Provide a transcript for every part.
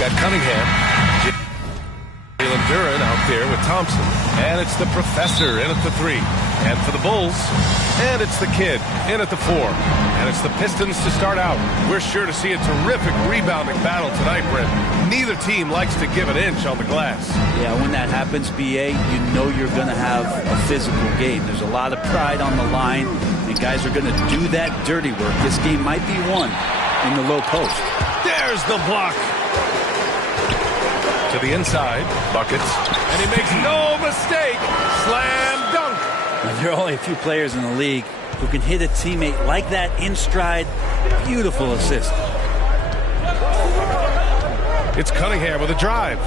Got Cunningham. Jalen Duran out there with Thompson. And it's the professor in at the 3. And for the Bulls, and it's the kid in at the 4. And it's the Pistons to start out. We're sure to see a terrific rebounding battle tonight, Brent. Neither team likes to give an inch on the glass. Yeah, when that happens, BA, you know you're going to have a physical game. There's a lot of pride on the line, and guys are going to do that dirty work. This game might be won in the low post. There's the block. To the inside, buckets, and he makes no mistake. Slam dunk. Now, there are only a few players in the league who can hit a teammate like that in stride. Beautiful assist. It's Cunningham with a drive.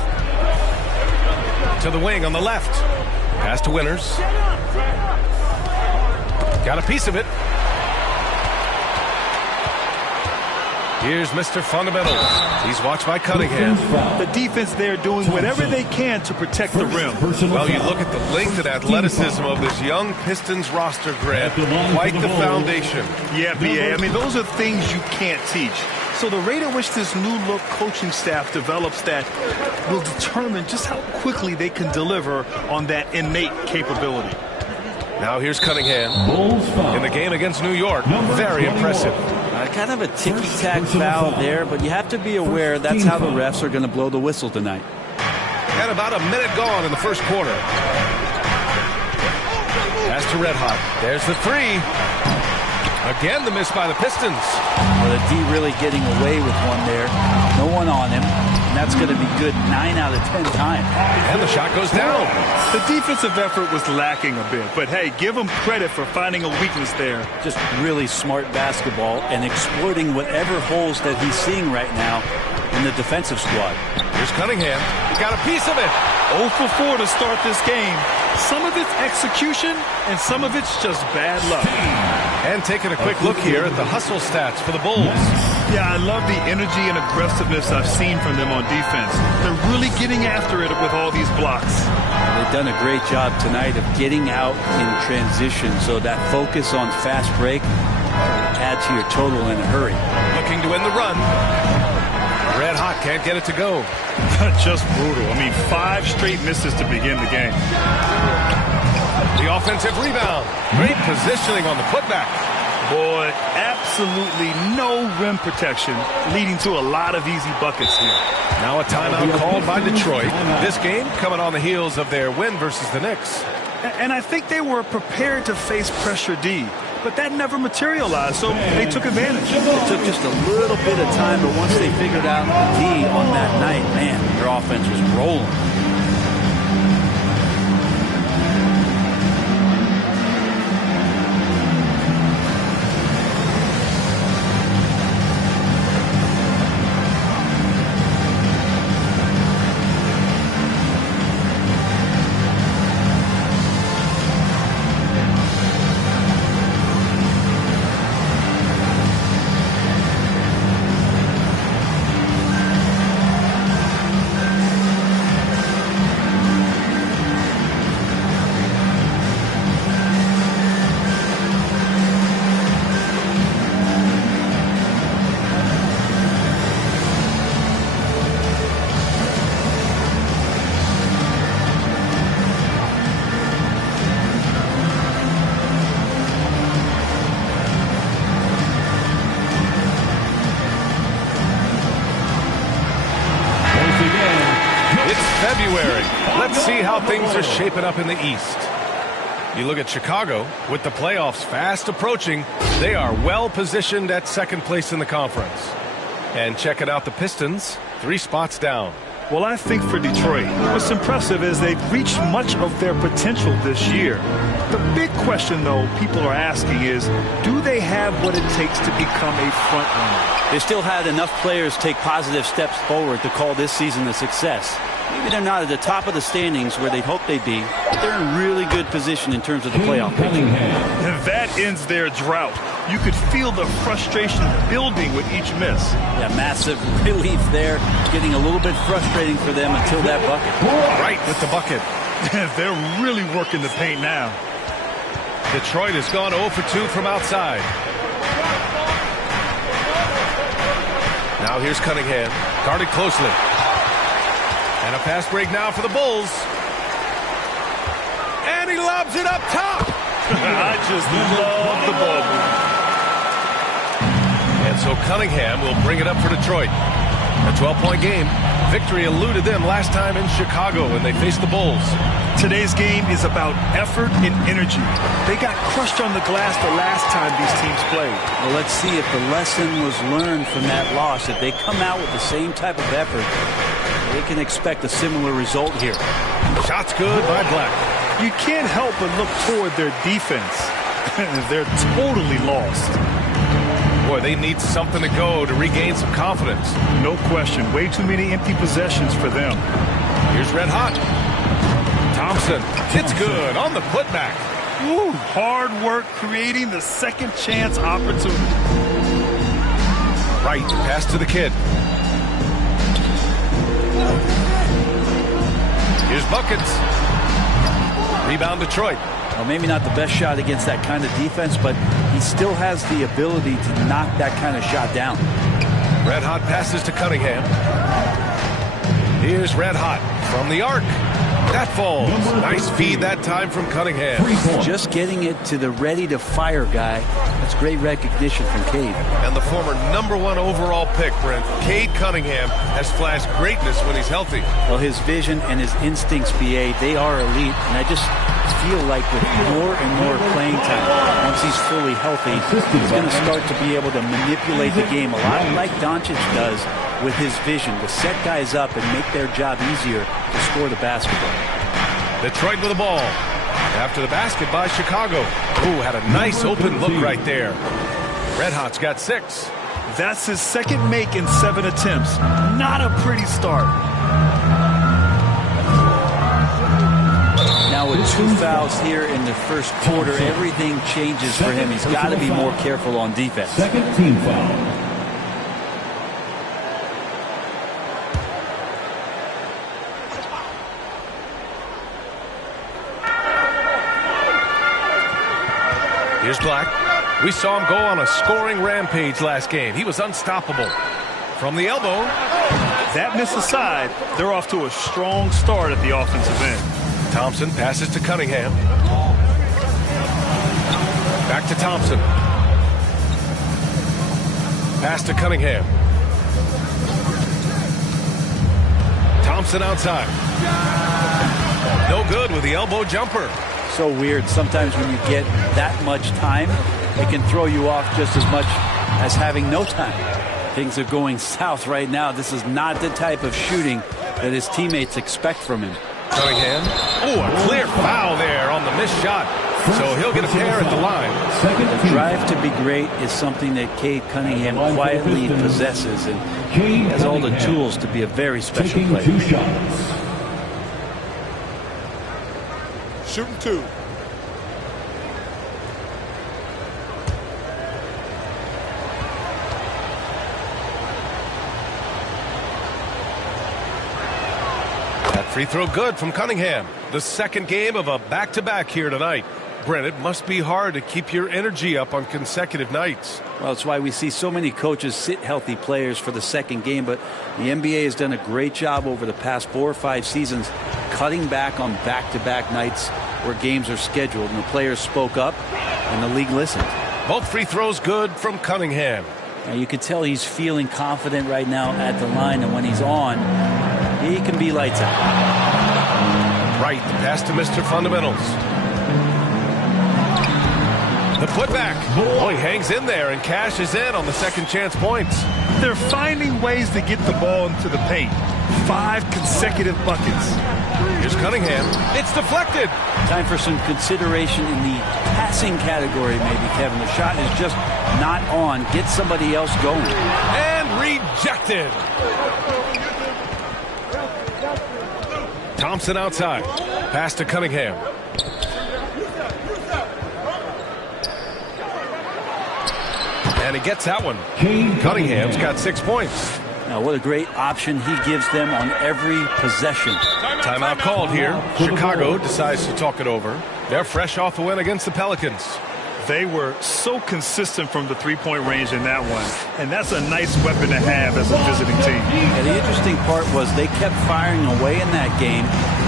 To the wing on the left. Pass to Winters. Got a piece of it. Here's Mr. Fundamental. He's watched by Cunningham. The defense there doing whatever they can to protect the rim. Well, you look at the length and athleticism of this young Pistons roster, Grant. Quite the foundation. Yeah, BA. I mean, those are things you can't teach. So the rate at which this new look coaching staff develops that will determine just how quickly they can deliver on that innate capability. Now here's Cunningham in the game against New York. Very impressive. Kind of a ticky-tack foul there, but you have to be aware that's how the refs are going to blow the whistle tonight. And about a minute gone in the first quarter. Pass to Red Hot. There's the 3. Again, the miss by the Pistons. Well, the D really getting away with one there. No one on him. And that's going to be good 9 out of 10 times. And the shot goes down. The defensive effort was lacking a bit, but hey, give them credit for finding a weakness there. Just really smart basketball and exploiting whatever holes that he's seeing right now in the defensive squad. Here's Cunningham. He got a piece of it. 0 for 4 to start this game. Some of it's execution, and some of it's just bad luck. And taking a quick look here at the hustle stats for the Bulls. Yeah, I love the energy and aggressiveness I've seen from them on defense. They're really getting after it with all these blocks. They've done a great job tonight of getting out in transition, so that focus on fast break add to your total in a hurry. Looking to win the run. Red Hot can't get it to go. Just brutal. I mean, 5 straight misses to begin the game. The offensive rebound. Great positioning on the putback. Boy, absolutely no rim protection, leading to a lot of easy buckets here. Now a timeout called by Detroit. This game coming on the heels of their win versus the Knicks. And I think they were prepared to face pressure D, but that never materialized, so they took advantage. It took just a little bit of time, but once they figured out the D on that night, man, their offense was rolling. February. Let's see how things are shaping up in the East. You look at Chicago, with the playoffs fast approaching, they are well positioned at second place in the conference. And checking out the Pistons, 3 spots down. Well, I think for Detroit, what's impressive is they've reached much of their potential this year. The big question, though, people are asking is, do they have what it takes to become a front runner? They still had enough players take positive steps forward to call this season a success. Maybe they're not at the top of the standings where they'd hope they'd be, but they're in really good position in terms of the playoff picture. And that ends their drought. You could feel the frustration building with each miss. Yeah, massive relief there. Getting a little bit frustrating for them until that bucket. Right with the bucket. They're really working the paint now. Detroit has gone 0 for 2 from outside. Now here's Cunningham, guarded closely. And a fast break now for the Bulls. And he lobs it up top. I just love the ball movement. And so Cunningham will bring it up for Detroit. A 12-point game. Victory eluded them last time in Chicago when they faced the Bulls. Today's game is about effort and energy. They got crushed on the glass the last time these teams played. Well, let's see if the lesson was learned from that loss. If they come out with the same type of effort, they can expect a similar result here. Shots good by Black. You can't help but look toward their defense. They're totally lost. Boy, they need something to go to regain some confidence. No question. Way too many empty possessions for them. Here's Red Hot. Thompson. It's good on the putback. Ooh, hard work creating the second chance opportunity. Right. Pass to the kid. Here's buckets. Rebound Detroit. Well, maybe not the best shot against that kind of defense, but he still has the ability to knock that kind of shot down. Red Hot passes to Cunningham. Here's Red Hot from the arc. That falls. Nice feed that time from Cunningham. Just getting it to the ready-to-fire guy. That's great recognition from Cade. And the former #1 overall pick, Brent, Cade Cunningham, has flashed greatness when he's healthy. Well, his vision and his instincts, BA, they are elite. And I just feel like with more and more playing time, once he's fully healthy, he's going to start to be able to manipulate the game a lot like Doncic does with his vision, to set guys up and make their job easier to score the basketball. Detroit with the ball. After the basket by Chicago. Ooh, had a nice open look right there. Red Hot's got 6. That's his second make in 7 attempts. Not a pretty start. Now with 2 fouls here in the first quarter, everything changes for him. He's got to be more careful on defense. Second team foul. Here's Black. We saw him go on a scoring rampage last game. He was unstoppable. From the elbow. That miss aside, they're off to a strong start at the offensive end. Thompson passes to Cunningham. Back to Thompson. Pass to Cunningham. Thompson outside. No good with the elbow jumper. So weird. Sometimes when you get that much time, it can throw you off just as much as having no time. Things are going south right now. This is not the type of shooting that his teammates expect from him. Cunningham. Oh, a clear foul there on the missed shot. So he'll get a pair at the line. The drive to be great is something that Cade Cunningham quietly possesses, and he has all the tools to be a very special player. 2 shots. Shooting 2. That free throw good from Cunningham. The second game of a back-to-back here tonight. Brent, it must be hard to keep your energy up on consecutive nights. Well, it's why we see so many coaches sit healthy players for the second game, but the NBA has done a great job over the past 4 or 5 seasons cutting back on back-to-back nights where games are scheduled, and the players spoke up and the league listened. Both free throws good from Cunningham. Now, you can tell he's feeling confident right now at the line, and when he's on, he can be lights out. Right, pass to Mr. Fundamentals. The putback. Oh, he hangs in there and cashes in on the second chance points. They're finding ways to get the ball into the paint. 5 consecutive buckets. Here's Cunningham. It's deflected. Time for some consideration in the passing category, maybe, Kevin. The shot is just not on. Get somebody else going. And rejected. Thompson outside. Pass to Cunningham. And he gets that one. Cunningham's got 6 points. Now, what a great option he gives them on every possession. Timeout called here. Chicago decides to talk it over. They're fresh off a win against the Pelicans. They were so consistent from the three-point range in that one, and that's a nice weapon to have as a visiting team. And the interesting part was they kept firing away in that game,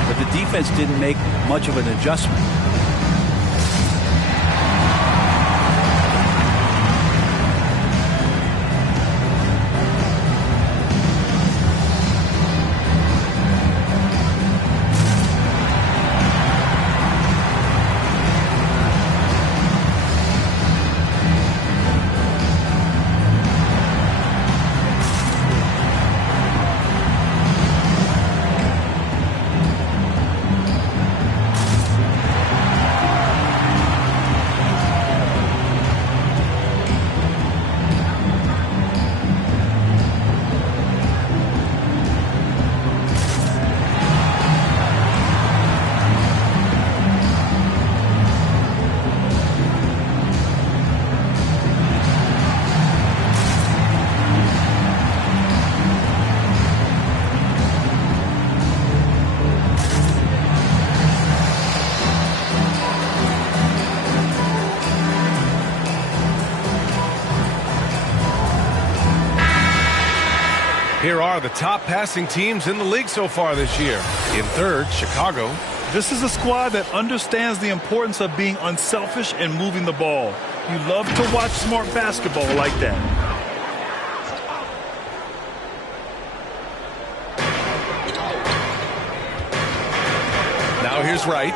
but the defense didn't make much of an adjustment. Here are the top passing teams in the league so far this year. In third, Chicago. This is a squad that understands the importance of being unselfish and moving the ball. You love to watch smart basketball like that. Now here's Wright.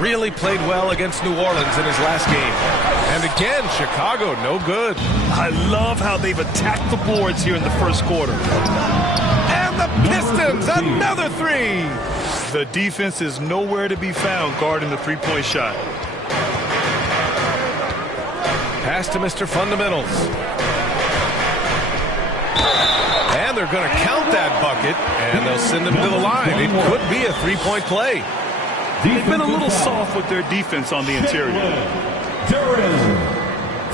Really played well against New Orleans in his last game. And again, Chicago, no good. I love how they've attacked the boards here in the first quarter. And the Pistons, another three. The defense is nowhere to be found guarding the three-point shot. Pass to Mr. Fundamentals. And they're going to count that bucket, and they'll send him to the line. It could be a three-point play. They've been a little soft with their defense on the interior.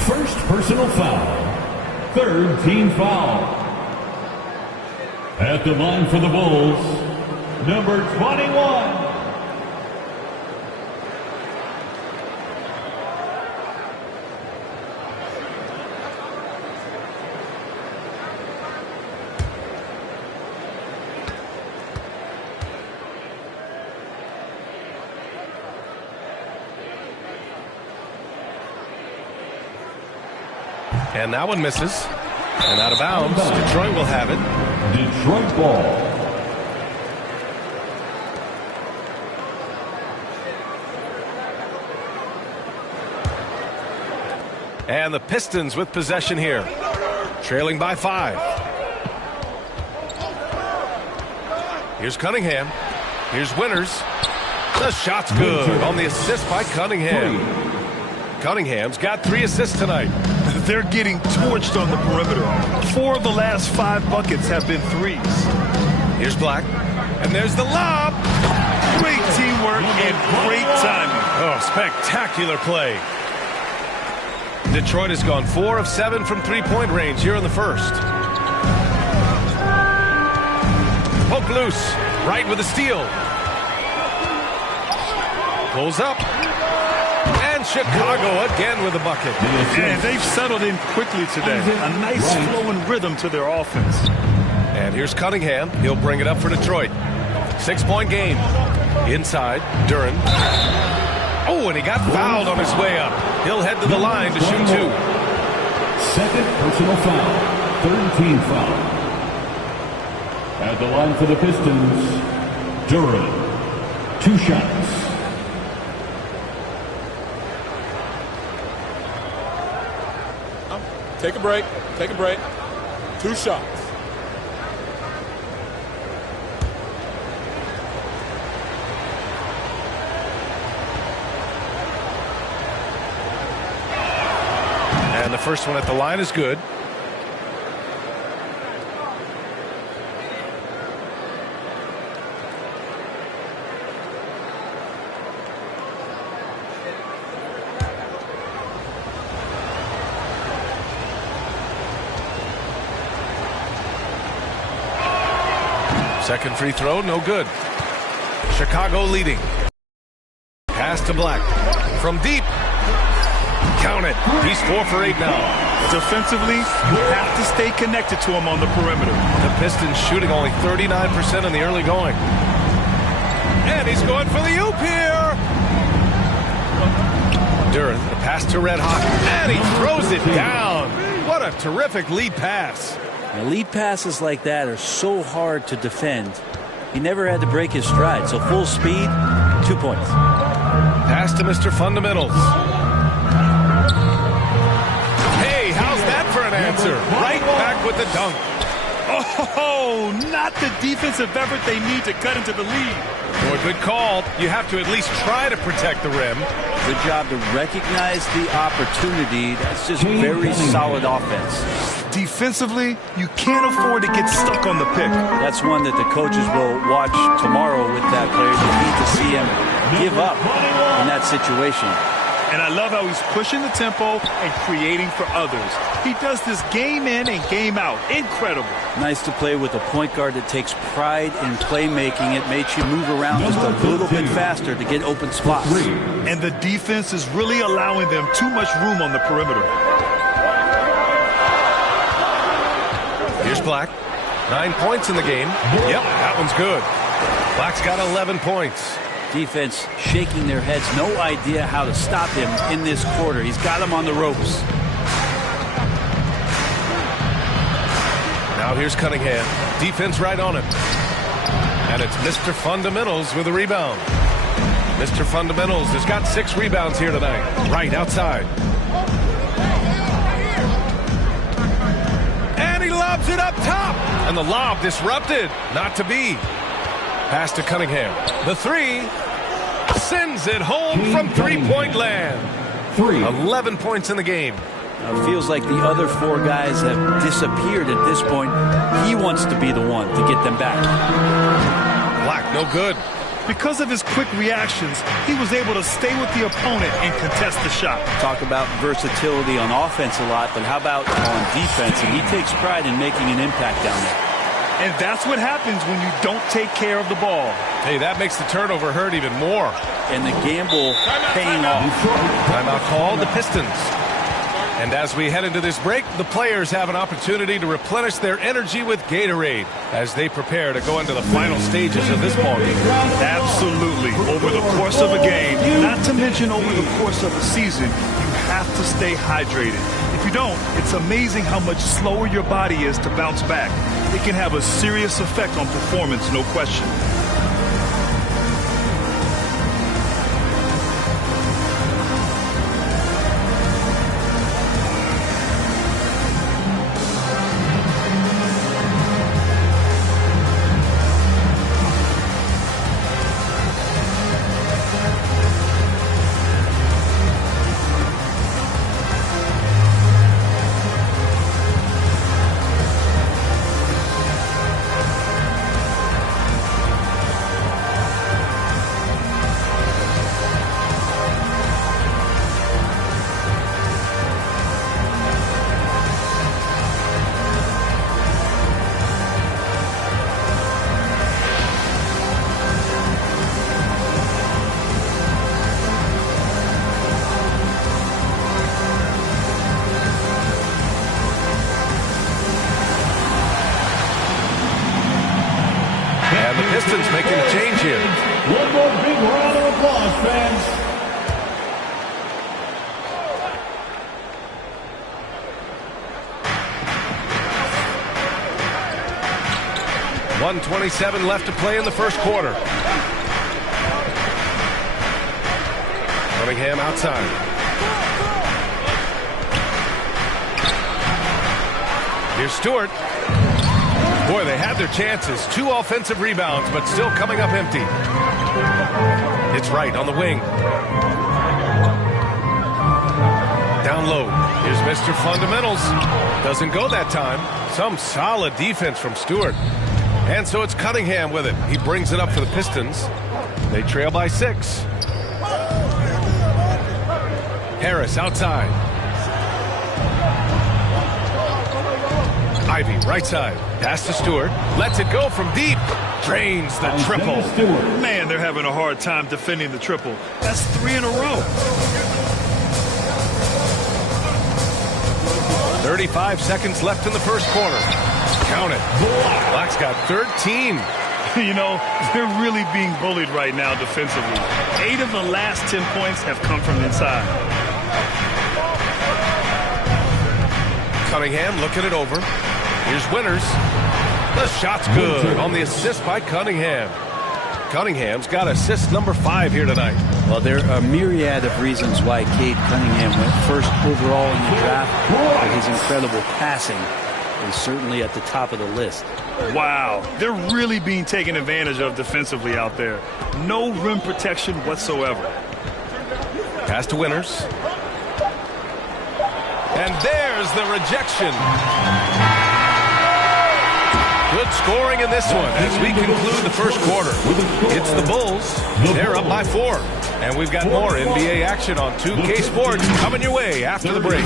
First personal foul. Third team foul. At the line for the Bulls, number 21. And that one misses. And out of bounds. Detroit will have it. Detroit ball. And the Pistons with possession here. Trailing by 5. Here's Cunningham. Here's Winters. The shot's good on the assist by Cunningham. Cunningham's got 3 assists tonight. They're getting torched on the perimeter. 4 of the last 5 buckets have been threes. Here's Black. And there's the lob. Great teamwork and great timing. Oh, spectacular play. Detroit has gone 4 of 7 from three-point range here in the first. Poke loose. Right with a steal. Pulls up. And Chicago again with a bucket. And they've settled in quickly today. A nice flowing rhythm to their offense. And here's Cunningham. He'll bring it up for Detroit. 6-point game. Inside, Duran. Oh, and he got fouled on his way up. He'll head to the line to shoot 2. Second personal foul. Third team foul. At the line for the Pistons, Duran. 2 shots. Take a break. Take a break. 2 shots. And the first one at the line is good. Second free throw, no good. Chicago leading. Pass to Black. From deep. Count it. He's 4 for 8 now. Defensively, you have to stay connected to him on the perimeter. The Pistons shooting only 39% in the early going. And he's going for the oop here. Duren, the pass to Red Hot, and he throws it down. What a terrific lead pass. Now, lead passes like that are so hard to defend. He never had to break his stride, so full speed, 2 points. Pass to Mr. Fundamentals. Hey, how's that for an answer? Right back with the dunk. Oh, not the defensive effort they need to cut into the lead. Boy, good call. You have to at least try to protect the rim. Good job to recognize the opportunity. That's just very solid offense. Defensively, you can't afford to get stuck on the pick. That's one that the coaches will watch tomorrow with that player. You need to see him give up in that situation. And I love how he's pushing the tempo and creating for others. He does this game in and game out. Incredible. Nice to play with a point guard that takes pride in playmaking. It makes you move around just a little bit faster to get open spots. And the defense is really allowing them too much room on the perimeter. Here's Black. 9 points in the game. Yep, that one's good. Black's got 11 points. Defense shaking their heads. No idea how to stop him in this quarter. He's got him on the ropes. Now here's Cunningham. Defense right on him. And it's Mr. Fundamentals with a rebound. Mr. Fundamentals has got 6 rebounds here tonight. Right outside. And he lobs it up top. And the lob disrupted. Not to be. Pass to Cunningham. The 3 sends it home from three-point land. 11 points in the game. Now it feels like the other 4 guys have disappeared at this point. He wants to be the one to get them back. Black, no good. Because of his quick reactions, he was able to stay with the opponent and contest the shot. Talk about versatility on offense a lot, but how about on defense? And he takes pride in making an impact down there. And that's what happens when you don't take care of the ball. Hey, that makes the turnover hurt even more. And the gamble paying off. Timeout called, the Pistons. And as we head into this break, the players have an opportunity to replenish their energy with Gatorade as they prepare to go into the final stages of this ballgame. Absolutely. Over the course of a game, not to mention over the course of a season, you have to stay hydrated. If you don't, it's amazing how much slower your body is to bounce back. It can have a serious effect on performance, no question. Pistons making a change here. One more big round of applause, fans. .127 left to play in the first quarter. Cunningham outside. Here's Stewart. Boy, they had their chances. 2 offensive rebounds, but still coming up empty. It's Wright on the wing. Down low. Here's Mr. Fundamentals. Doesn't go that time. Some solid defense from Stewart. And so it's Cunningham with it. He brings it up for the Pistons. They trail by 6. Harris outside. Ivy, right side. Pass to Stewart. Lets it go from deep. Drains the triple. Man, they're having a hard time defending the triple. That's 3 in a row. 35 seconds left in the first quarter. Count it. Black's got 13. You know, they're really being bullied right now defensively. 8 of the last 10 points have come from inside. Cunningham looking it over. Here's Winters. The shot's good on the assist by Cunningham. Cunningham's got assist number 5 here tonight. Well, there are a myriad of reasons why Cade Cunningham went first overall in the draft, but his incredible passing is certainly at the top of the list. Wow, they're really being taken advantage of defensively out there. No rim protection whatsoever. Pass to Winters. And there's the rejection. Good scoring in this one as we conclude the first quarter. It's the Bulls. They're up by 4. And we've got more NBA action on 2K Sports coming your way after the break.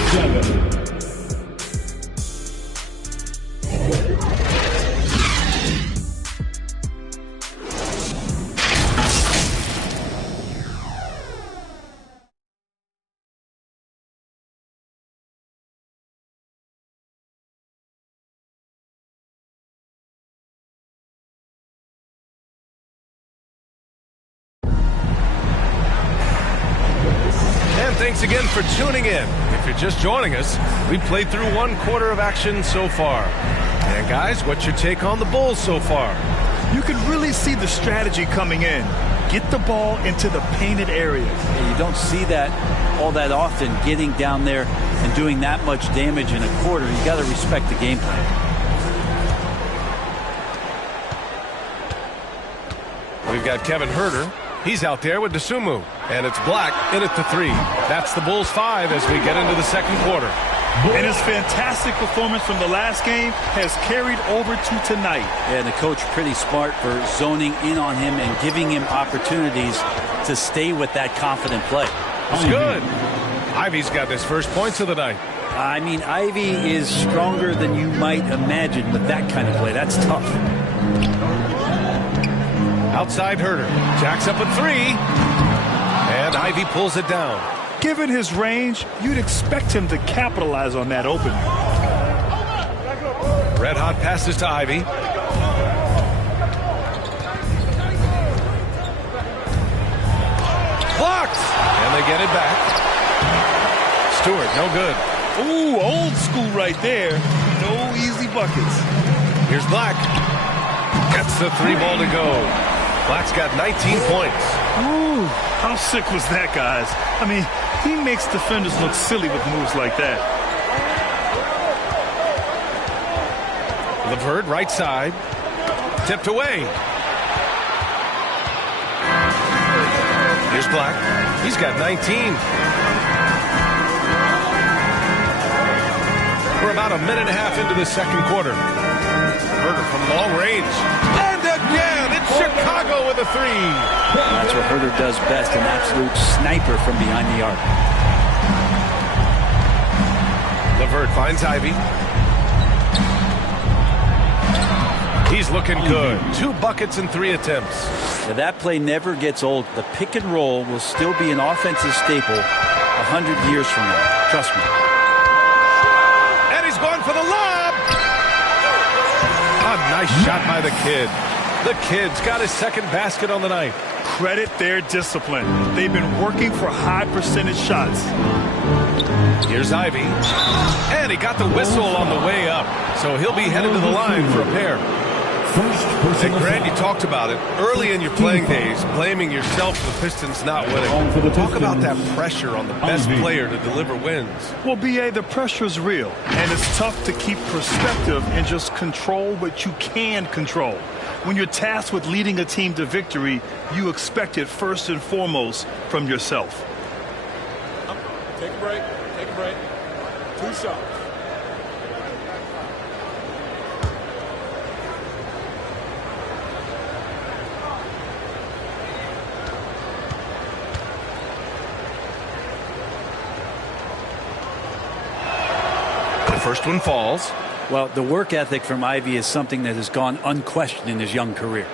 Thanks again for tuning in. If you're just joining us, we've played through 1 quarter of action so far. And guys, what's your take on the Bulls so far? You can really see the strategy coming in. Get the ball into the painted areas. Yeah, you don't see that all that often, getting down there and doing that much damage in a quarter. You got to respect the game plan. We've got Kevin Huerter. He's out there with Dosunmu. And it's Black in at the 3. That's the Bulls 5 as we get into the second quarter. And his fantastic performance from the last game has carried over to tonight. Yeah, and the coach pretty smart for zoning in on him and giving him opportunities to stay with that confident play. It's good. Ivy's got his first points of the night. I mean, Ivy is stronger than you might imagine with that kind of play. That's tough. Outside Huerter. Jacks up a 3. And Ivy pulls it down. Given his range, you'd expect him to capitalize on that opening. Red hot passes to Ivy. Blocked! And they get it back. Stewart, no good. Ooh, old school right there. No easy buckets. Here's Black. Gets the 3 ball to go. Black's got 19 points. Ooh, how sick was that, guys? I mean, he makes defenders look silly with moves like that. LeVert, right side. Tipped away. Here's Black. He's got 19. We're about a minute and a half into the second quarter. Huerter from long range. And again, it's Chicago with a 3. That's what Huerter does best, an absolute sniper from behind the arc. LeVert finds Ivy. He's looking good. 2 buckets and 3 attempts. Now, that play never gets old. The pick and roll will still be an offensive staple 100 years from now. Trust me. And he's going for the lob. A nice shot by the kid. The kid's got his second basket on the night. Credit their discipline. They've been working for high percentage shots. Here's Ivy. And he got the whistle on the way up. So he'll be headed to the line for a pair. Hey, Grant, you talked about it early in your playing days, blaming yourself for the Pistons not winning. Talk about that pressure on the best player to deliver wins. Well, B.A., the pressure is real, and it's tough to keep perspective and just control what you can control. When you're tasked with leading a team to victory, you expect it first and foremost from yourself. Take a break. Take a break. 2 shots. First one falls. Well, the work ethic from Ivy is something that has gone unquestioned in his young career.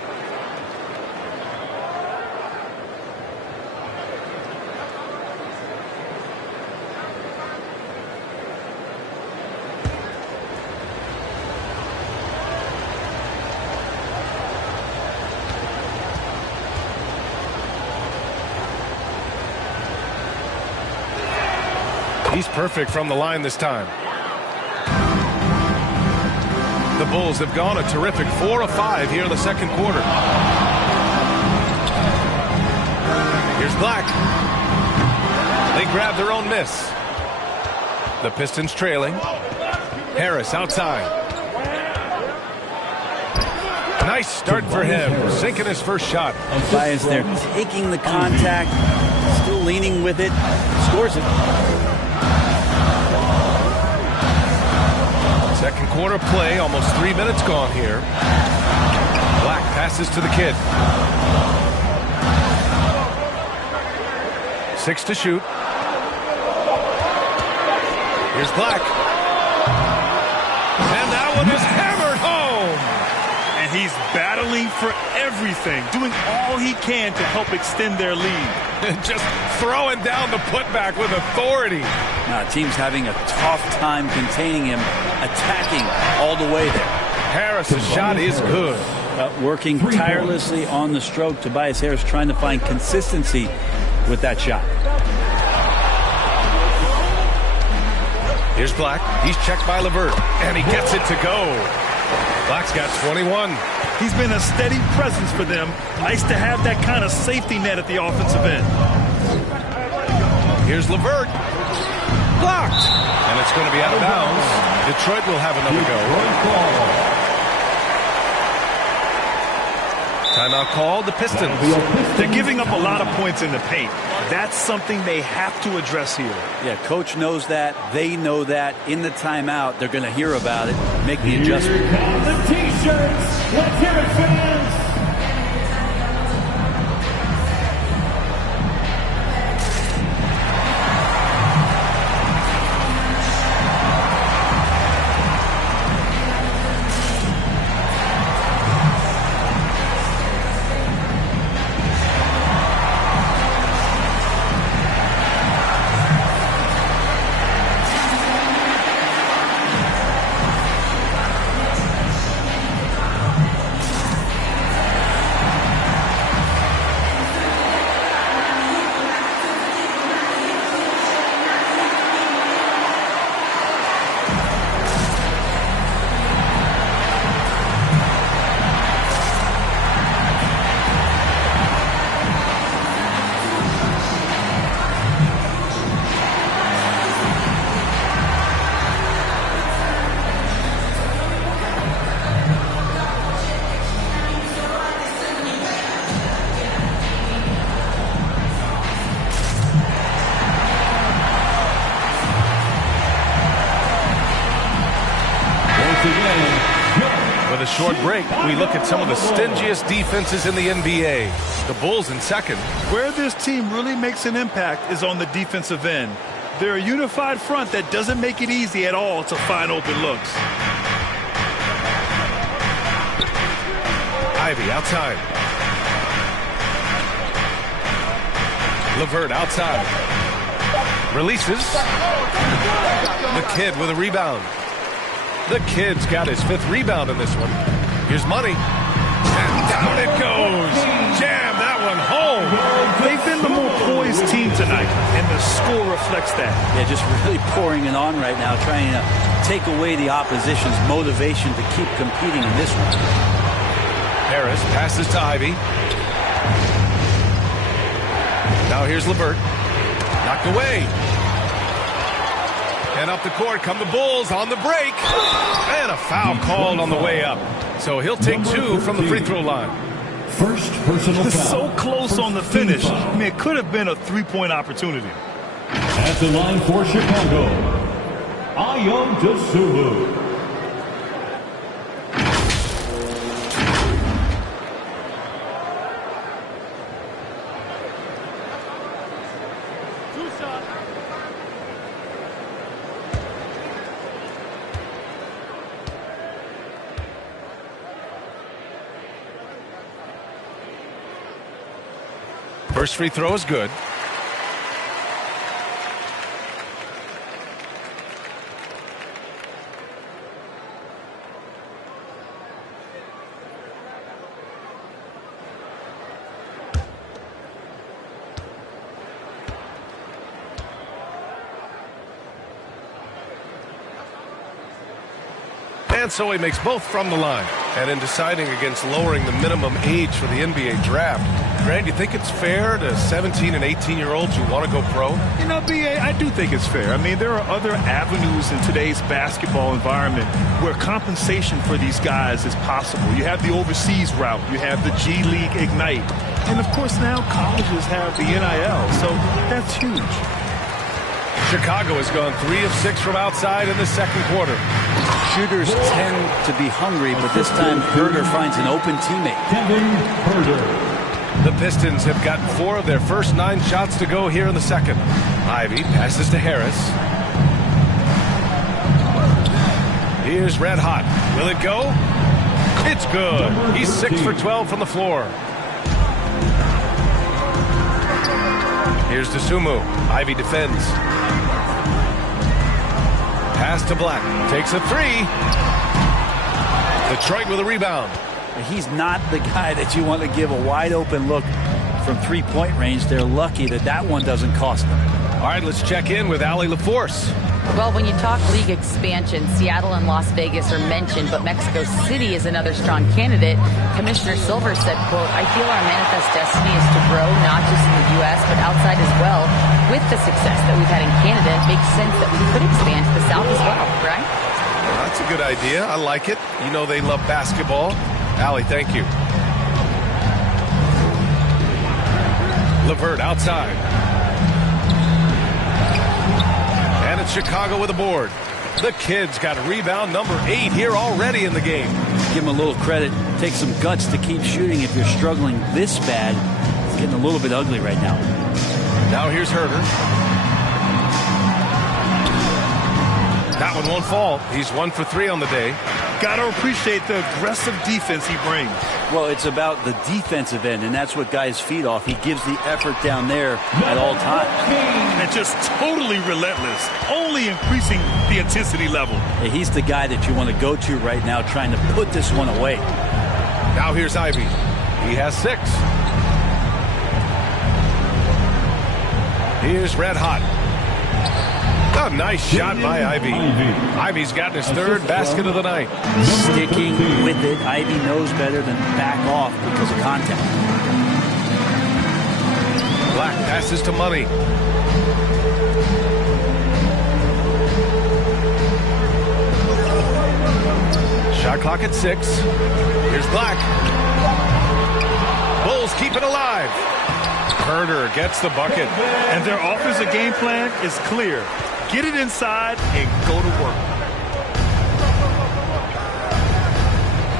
He's perfect from the line this time. The Bulls have gone a terrific 4 of 5 here in the second quarter. Here's Black. They grab their own miss. The Pistons trailing. Harris outside. Nice start for him, sinking his first shot. Bias there, taking the contact, still leaning with it, scores it. Second quarter play, almost 3 minutes gone here. Black passes to the kid. 6 to shoot. Here's Black. And that one is hammered home. And he's battling for everything, doing all he can to help extend their lead. Just throwing down the putback with authority. Now, the team's having a tough time containing him, attacking all the way there. Harris' shot is good. Working tirelessly on the stroke. Tobias Harris trying to find consistency with that shot. Here's Black. He's checked by LeVert, and he gets it to go. Black's got 21. He's been a steady presence for them. Nice to have that kind of safety net at the offensive end. Here's LeVert. Blocked. And it's going to be out of bounds. Detroit will have another go. Timeout called, the Pistons. They're giving up a lot of points in the paint. That's something they have to address here. Yeah, coach knows that. They know that. In the timeout, they're going to hear about it, make the adjustment. Here come the T-shirts. Let's hear it, fans. With a short break, we look at some of the stingiest defenses in the NBA. The Bulls in second. Where this team really makes an impact is on the defensive end. They're a unified front that doesn't make it easy at all to find open looks. Ivy outside. LeVert outside. Releases. The kid with a rebound. The kid's got his 5th rebound in this one. Here's Money. And down it goes. Jam that one home. They've been the more poised team tonight, and the score reflects that. Yeah, just really pouring it on right now, trying to take away the opposition's motivation to keep competing in this one. Harris passes to Ivy. Now here's LeVert. Knocked away. And up the court come the Bulls on the break. And a foul called on the way up. So he'll take 2 from the free throw line. First personal foul. So close on the finish. I mean, it could have been a 3-point opportunity. At the line for Chicago, Ayo Dosunmu. First free throw is good. And so he makes both from the line. And in deciding against lowering the minimum age for the NBA draft, Grant, you think it's fair to 17 and 18-year-olds who want to go pro? You know, B.A., I do think it's fair. I mean, there are other avenues in today's basketball environment where compensation for these guys is possible. You have the overseas route. You have the G League Ignite. And, of course, now colleges have the NIL. So that's huge. Chicago has gone 3 of 6 from outside in the second quarter. Shooters tend to be hungry, but this time Herder finds an open teammate. The Pistons have gotten 4 of their first 9 shots to go here in the second. Ivy passes to Harris. Here's Red Hot. Will it go? It's good. He's 6 for 12 from the floor. Here's Dosunmu. Ivy defends. Pass to Black. Takes a 3. Detroit with a rebound. He's not the guy that you want to give a wide open look from three-point range. They're lucky that that one doesn't cost them. All right, let's check in with Allie LaForce. Well, when you talk league expansion, Seattle and Las Vegas are mentioned, but Mexico City is another strong candidate. Commissioner Silver said, quote, I feel our manifest destiny is to grow not just in the U.S., but outside as well. With the success that we've had in Canada, it makes sense that we could expand to the South as well, right? Well, that's a good idea. I like it. You know they love basketball. Allie, thank you. LeVert outside. And it's Chicago with a board. The Kid's got a rebound number 8 here already in the game. Give him a little credit. Take some guts to keep shooting if you're struggling this bad. It's getting a little bit ugly right now. Now here's Herder. That one won't fall. He's 1 for 3 on the day. Got to appreciate the aggressive defense he brings. Well, it's about the defensive end, and that's what guys feed off. He gives the effort down there at all times. And just totally relentless, only increasing the intensity level. Yeah, he's the guy that you want to go to right now, trying to put this one away. Now here's Ivy. He has 6. Here's Red Hot. A nice shot by Ivy. Ivy's gotten his 3rd basket of the night. Sticking with it. Ivy knows better than back off because of contact. Black passes to Money. Shot clock at 6. Here's Black. Bulls keep it alive. Herder gets the bucket. And their offensive game plan is clear. Get it inside and go to work.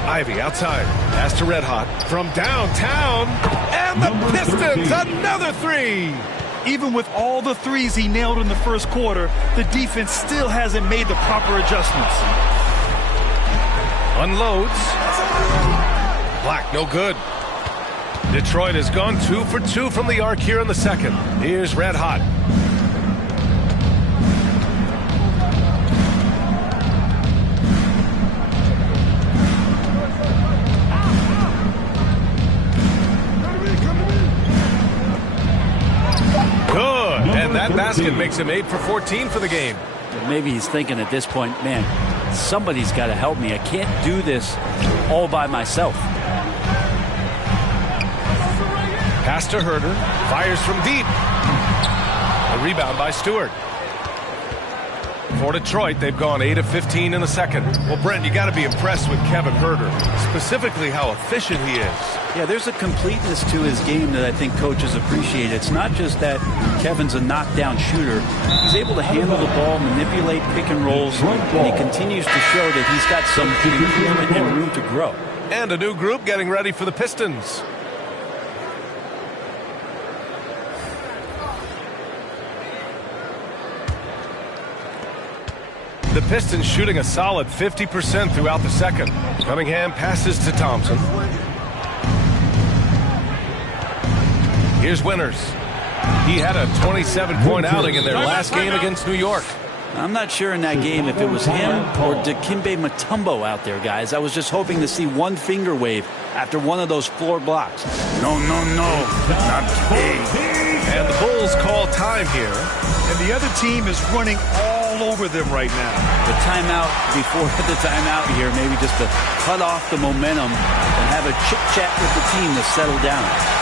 Ivy outside. Pass to Red Hot. From downtown. And the Pistons, another 3. Even with all the threes he nailed in the first quarter, the defense still hasn't made the proper adjustments. Unloads. Black, no good. Detroit has gone 2 for 2 from the arc here in the second. Here's Red Hot. Good. And that basket makes him 8 for 14 for the game. Maybe he's thinking at this point, man, somebody's got to help me. I can't do this all by myself. Pass to Herder. Fires from deep. A rebound by Stewart. For Detroit, they've gone 8 of 15 in the second. Well, Brent, you got to be impressed with Kevin Herder, specifically how efficient he is. Yeah, there's a completeness to his game that I think coaches appreciate. It's not just that Kevin's a knockdown shooter. He's able to handle the ball, manipulate pick and rolls, and he continues to show that he's got some improvement and room to grow. And a new group getting ready for the Pistons. The Pistons shooting a solid 50% throughout the second. Cunningham passes to Thompson. Here's Winters. He had a 27-point outing in their last game against New York. I'm not sure in that game if it was him or Dikembe Mutombo out there, guys. I was just hoping to see one finger wave after one of those floor blocks. No, not today. And the Bulls call time here. And the other team is running all all over them right now. The timeout before the timeout here, maybe just to cut off the momentum and have a chit-chat with the team to settle down.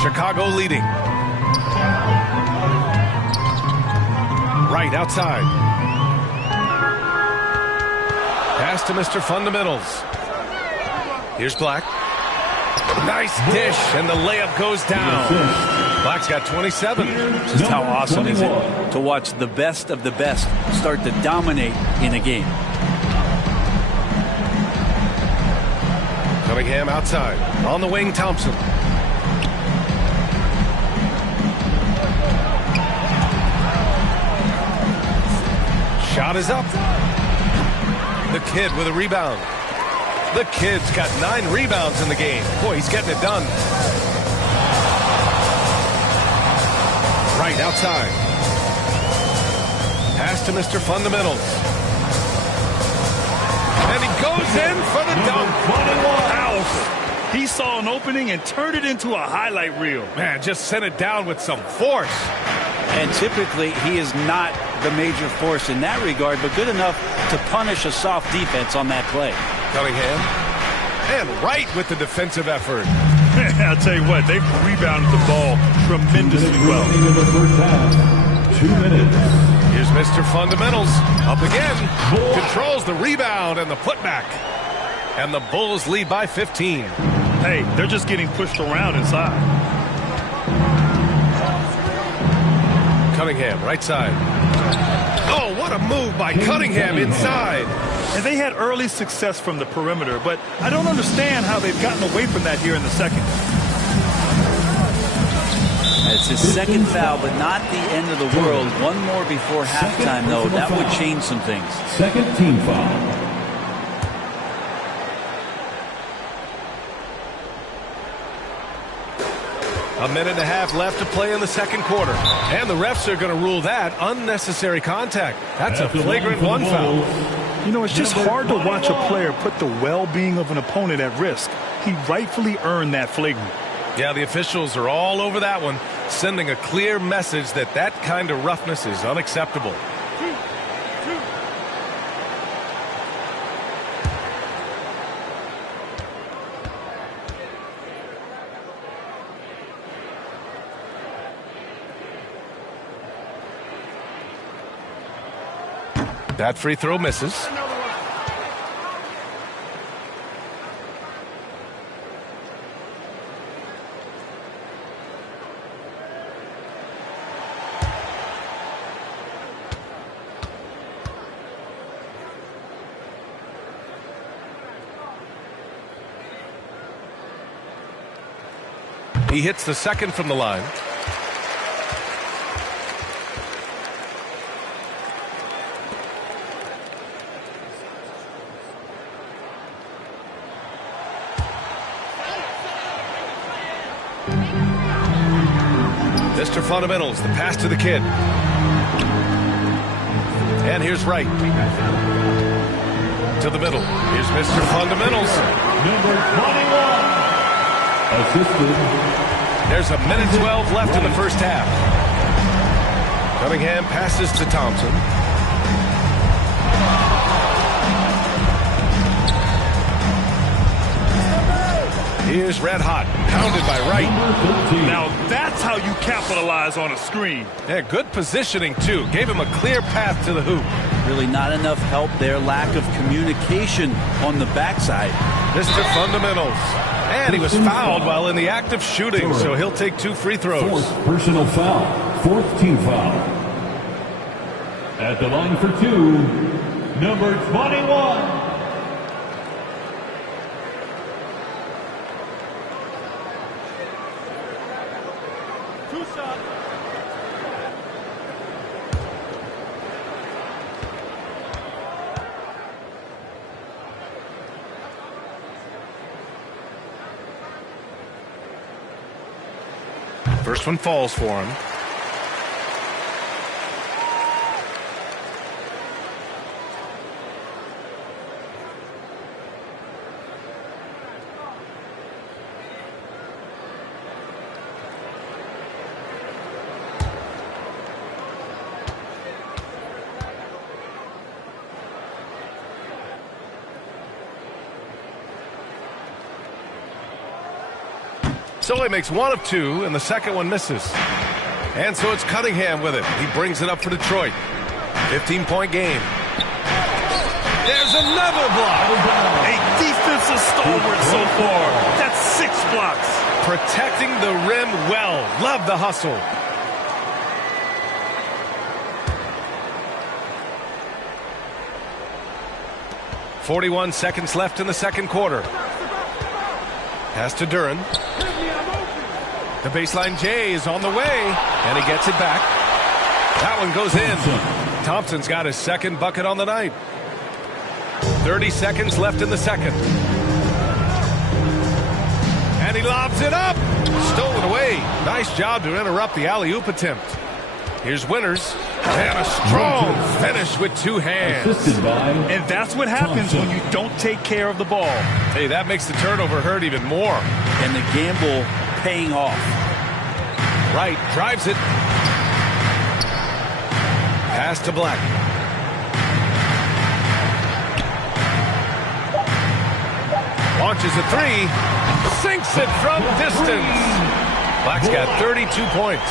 Chicago leading. Right outside. Pass to Mr. Fundamentals. Here's Black. Nice dish, and the layup goes down. Black's got 27. Just how awesome is it to watch the best of the best start to dominate in a game. Cunningham outside. On the wing, Thompson. Shot is up. The Kid with a rebound. The Kid's got 9 rebounds in the game. Boy, he's getting it done. Right outside. Pass to Mr. Fundamentals. And he goes in for the dunk. House. He saw an opening and turned it into a highlight reel. Man, just sent it down with some force. And typically, he is not the major force in that regard, but good enough to punish a soft defense on that play. Cunningham. And right with the defensive effort. I'll tell you what, they've rebounded the ball tremendously well. In the first half, 2 minutes. Here's Mr. Fundamentals. Up again. Controls the rebound and the putback. And the Bulls lead by 15. Hey, they're just getting pushed around inside. Cunningham, right side. Oh, what a move by Cunningham inside. And they had early success from the perimeter, but I don't understand how they've gotten away from that here in the second. It's his second foul, but not the end of the world. One more before halftime, though. That would change some things. Second team foul. A minute and a half left to play in the second quarter. And the refs are going to rule that unnecessary contact. That's a flagrant 1 foul. You know, it's just hard to watch a player put the well-being of an opponent at risk. He rightfully earned that flagrant. Yeah, the officials are all over that one, sending a clear message that that kind of roughness is unacceptable. That free throw misses. He hits the second from the line. Mr. Fundamentals, the pass to the Kid. And here's Wright. To the middle. Here's Mr. Fundamentals. Number 21. Assisted. There's a minute 12 left in the first half. Cunningham passes to Thompson. Here's red hot, pounded by Wright. Now that's how you capitalize on a screen. Yeah, good positioning, too. Gave him a clear path to the hoop. Really not enough help there. Lack of communication on the backside. Mr. Fundamentals. And he was fouled while in the act of shooting, so he'll take 2 free throws. Fourth personal foul. 4th team foul. At the line for 2, number 21. First one falls for him. So he makes 1 of 2, and the second one misses. And so it's Cunningham with it. He brings it up for Detroit. 15-point game. There's another block. A defensive stalwart so far. That's 6 blocks. Protecting the rim well. Love the hustle. .41 seconds left in the second quarter. Pass to Duran. The baseline J is on the way, and he gets it back. That one goes in. Thompson's got his second bucket on the night. 30 seconds left in the second. And he lobs it up. Stolen away. Nice job to interrupt the alley-oop attempt. Here's Winters. And a strong finish with 2 hands. And that's what happens when you don't take care of the ball. Hey, that makes the turnover hurt even more. And the gamble paying off. Wright drives it. Pass to Black. Launches a 3. Sinks it from distance. Black's got 32 points.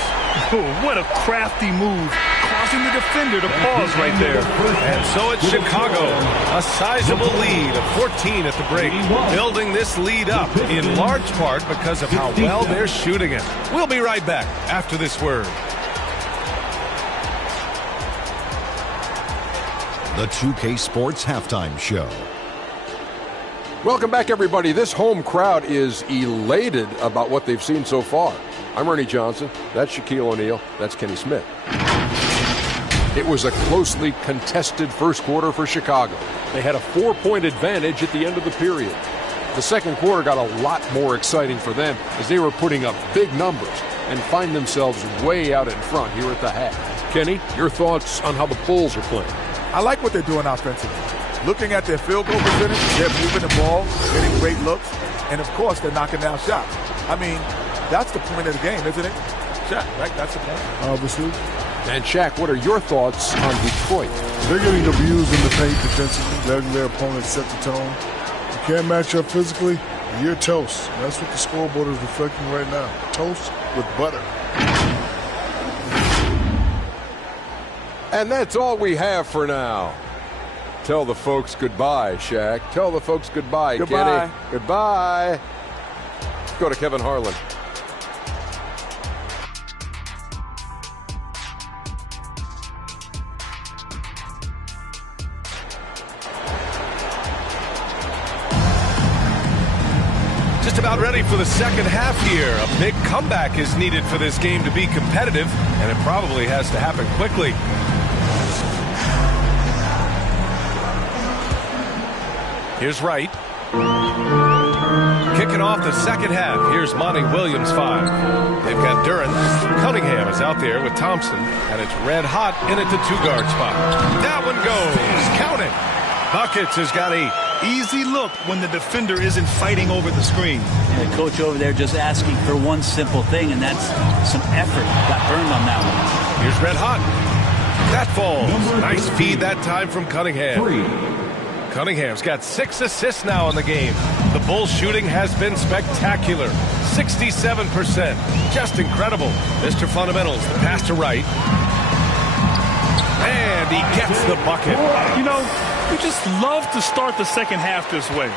Oh, what a crafty move, causing the defender to pause right there. And so it's Chicago, a sizable lead of 14 at the break, building this lead up in large part because of how well they're shooting it. We'll be right back after this word. The 2K Sports Halftime Show. Welcome back, everybody. This home crowd is elated about what they've seen so far. I'm Ernie Johnson. That's Shaquille O'Neal. That's Kenny Smith. It was a closely contested first quarter for Chicago. They had a 4-point advantage at the end of the period. The second quarter got a lot more exciting for them as they were putting up big numbers and find themselves way out in front here at the half. Kenny, your thoughts on how the Bulls are playing? I like what they're doing offensively. Looking at their field goal percentage, they're moving the ball, getting great looks, and of course they're knocking down shots. I mean, that's the point of the game, isn't it? Shaq, right? That's the point. Obviously. And Shaq, what are your thoughts on Detroit? They're getting abused in the paint defensively, letting their opponents set the tone. You can't match up physically, you're toast. That's what the scoreboard is reflecting right now. Toast with butter. And that's all we have for now. Tell the folks goodbye, Shaq. Tell the folks goodbye, Goodbye. Kenny. Goodbye. Go to Kevin Harlan. Just about ready for the second half here. A big comeback is needed for this game to be competitive, and it probably has to happen quickly. Here's Wright. Kicking off the second half. Here's Monty Williams 5. They've got Duran. Cunningham is out there with Thompson, and it's red hot in at the 2-guard spot. That one goes. Count it. Buckets has got a Easy look when the defender isn't fighting over the screen. And the coach over there just asking for one simple thing, and that's some effort. Got burned on that one. Here's red hot. That falls. Nice feed that time from Cunningham. Cunningham's got 6 assists now in the game. The Bulls' shooting has been spectacular. 67%. Just incredible. Mr. Fundamentals, the pass to Wright. And he gets the bucket. You know, you just love to start the second half this way.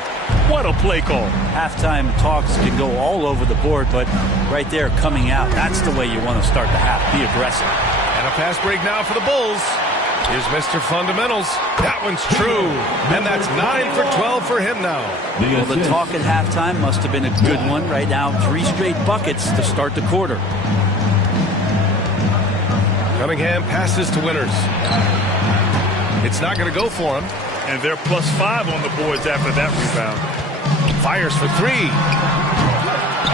What a play call. Halftime talks can go all over the board, but right there coming out, that's the way you want to start the half. Be aggressive. And a fast break now for the Bulls. Here's Mr. Fundamentals. That one's true. And that's 9 for 12 for him now. Well, the talk at halftime must have been a good one. Right now, 3 straight buckets to start the quarter. Cunningham passes to Winters. It's not going to go for him. And they're +5 on the boards after that rebound. Fires for 3.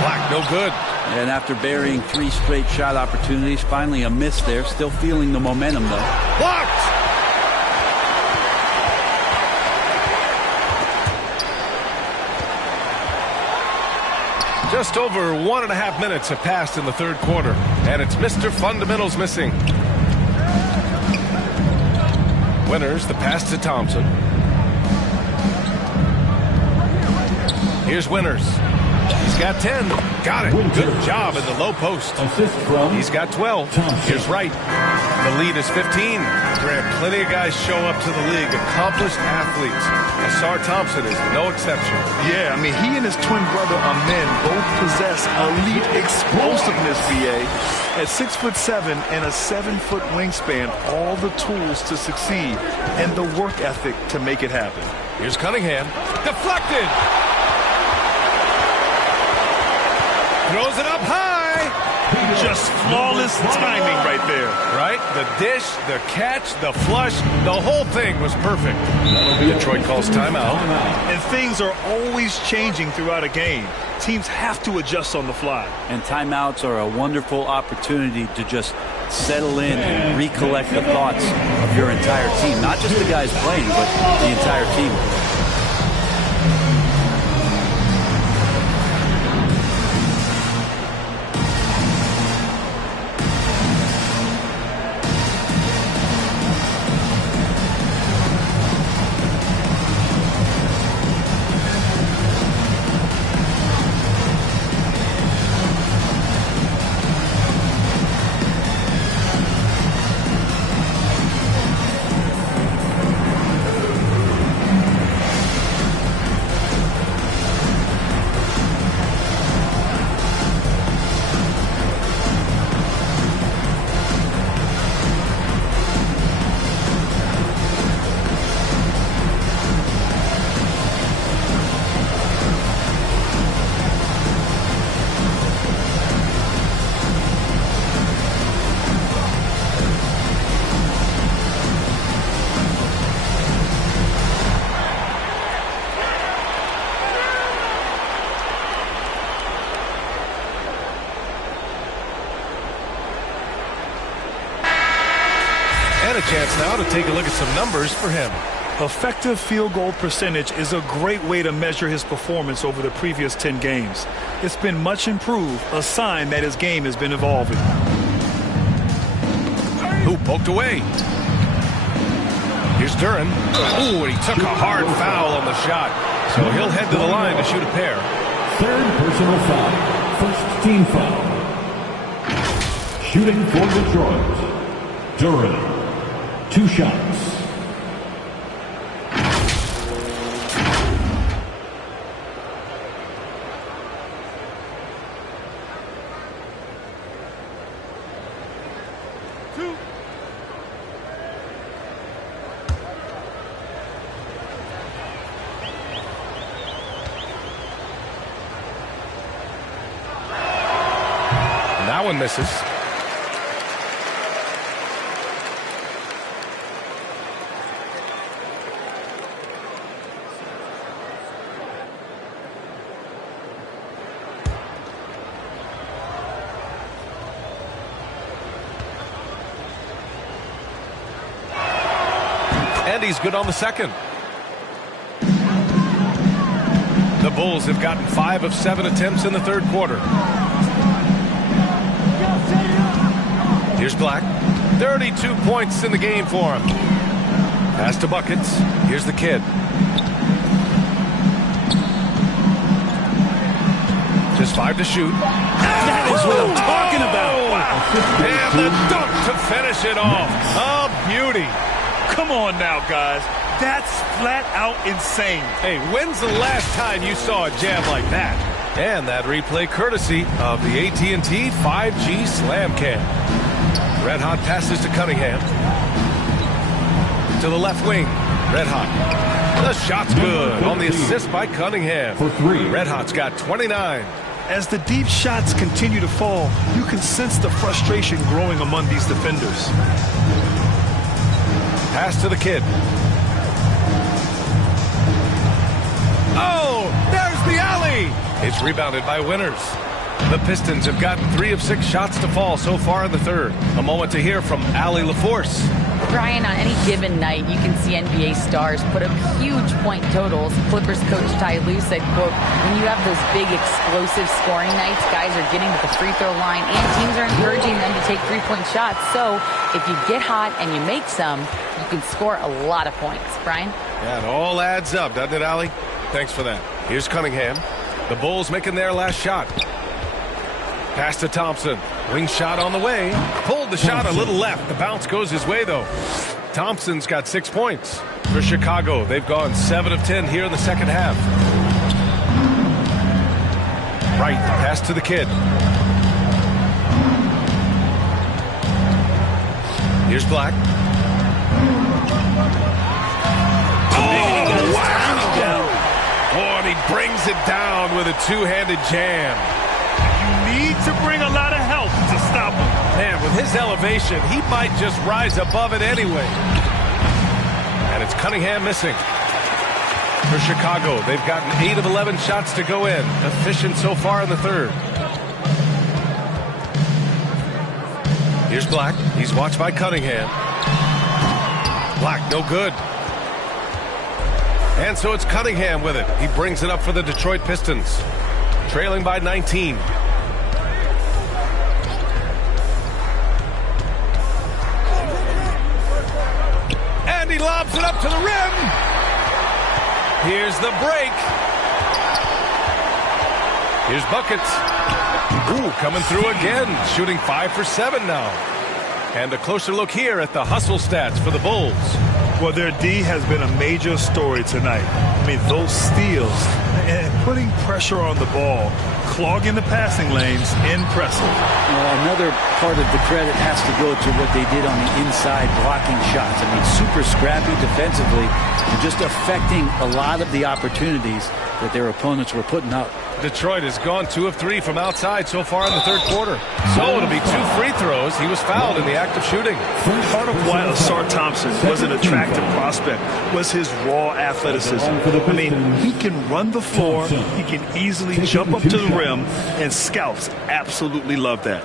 Black, no good. And after burying 3 straight shot opportunities, finally a miss there. Still feeling the momentum, though. Blocked! Just over 1.5 minutes have passed in the third quarter, and it's Mr. Fundamentals missing. Winters, the pass to Thompson. Here's Winters. He's got 10. Got it. Good job in the low post. He's got 12. Here's Wright. The lead is 15. Grant, plenty of guys show up to the league, accomplished athletes. Asar Thompson is no exception. Yeah, I mean, he and his twin brother Amen both possess elite explosiveness, BA. At 6'7" and a 7-foot wingspan, all the tools to succeed and the work ethic to make it happen. Here's Cunningham. Deflected! Throws it up high. Just flawless timing right there. Right? The dish, the catch, the flush, the whole thing was perfect. Detroit calls timeout. And things are always changing throughout a game. Teams have to adjust on the fly. And timeouts are a wonderful opportunity to just settle in and recollect the thoughts of your entire team. Not just the guys playing, but the entire team. And a chance now to take a look at some numbers for him. Effective field goal percentage is a great way to measure his performance over the previous 10 games. It's been much improved, a sign that his game has been evolving. Who poked away? Here's Duran. Ooh, and he took a hard foul on the shot. So he'll head to the line to shoot a pair. Third personal foul. First team foul. Shooting for Detroit. Duran. 2 shots. That one misses. And he's good on the second. The Bulls have gotten 5 of 7 attempts in the third quarter. Here's Black. 32 points in the game for him. Pass to buckets. Here's the kid. There's 5 to shoot. That is what I'm talking about. Wow. And the dunk to finish it off. A beauty. Come on now, guys. That's flat out insane. Hey, when's the last time you saw a jam like that? And that replay courtesy of the AT&T 5G Slam Cam. Red Hot passes to Cunningham. To the left wing. Red Hot. The shot's good on the assist by Cunningham. For 3. Red Hot's got 29. As the deep shots continue to fall, you can sense the frustration growing among these defenders. Pass to the kid. Oh, there's the alley. It's rebounded by Winters. The Pistons have gotten 3 of 6 shots to fall so far in the third. A moment to hear from Allie LaForce. Brian, on any given night, you can see NBA stars put up huge point totals. Clippers coach Ty Lue said, quote, when you have those big explosive scoring nights, guys are getting to the free throw line and teams are encouraging them to take 3-point shots. So if you get hot and you make some, you can score a lot of points. Brian? Yeah, it all adds up, doesn't it, Allie? Thanks for that. Here's Cunningham. The Bulls making their last shot. Pass to Thompson. Wing shot on the way. Pulled the shot a little left. The bounce goes his way, though. Thompson's got 6 points. For Chicago, they've gone 7 of 10 here in the second half. Right, pass to the kid. Here's Black. Oh, wow! Oh, and he brings it down with a two-handed jam. Need to bring a lot of help to stop him. Man, with his elevation, he might just rise above it anyway. And it's Cunningham missing. For Chicago, they've gotten 8 of 11 shots to go in. Efficient so far in the third. Here's Black. He's watched by Cunningham. Black, no good. And so it's Cunningham with it. He brings it up for the Detroit Pistons. Trailing by 19. And he lobs it up to the rim. Here's the break. Here's buckets. Ooh, coming through again. Shooting 5 for 7 now. And a closer look here at the hustle stats for the Bulls. Well, their D has been a major story tonight. I mean, those steals and putting pressure on the ball, clogging the passing lanes, impressive. Well, another part of the credit has to go to what they did on the inside blocking shots. I mean, super scrappy defensively and just affecting a lot of the opportunities that their opponents were putting up. Detroit has gone 2 of 3 from outside so far in the third quarter. So it'll be 2 free throws. He was fouled in the act of shooting. Part of why Asar Thompson was an attractive prospect was his raw athleticism. I mean, he can run the floor, he can easily jump up to the rim, and scouts absolutely love that.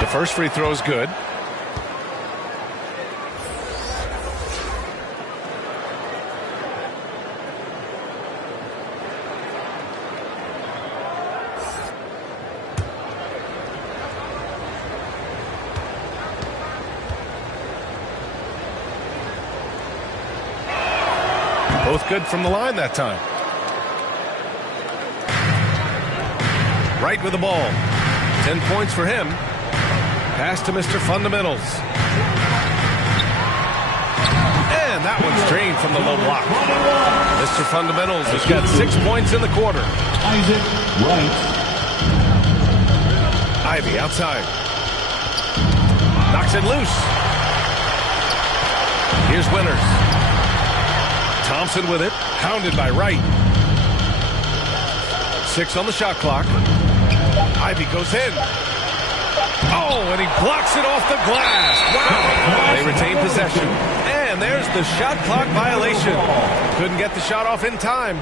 The first free throw is good. Both good from the line that time. Right with the ball. 10 points for him. Pass to Mr. Fundamentals. And that one's drained from the low block. Mr. Fundamentals has got 6 points in the quarter. Isaac Wright. Ivy outside. Knocks it loose. Here's Winters. Thompson with it. Hounded by Wright. 6 on the shot clock. Ivy goes in. Oh, and he blocks it off the glass. Wow. They retain possession. And there's the shot clock violation. Couldn't get the shot off in time.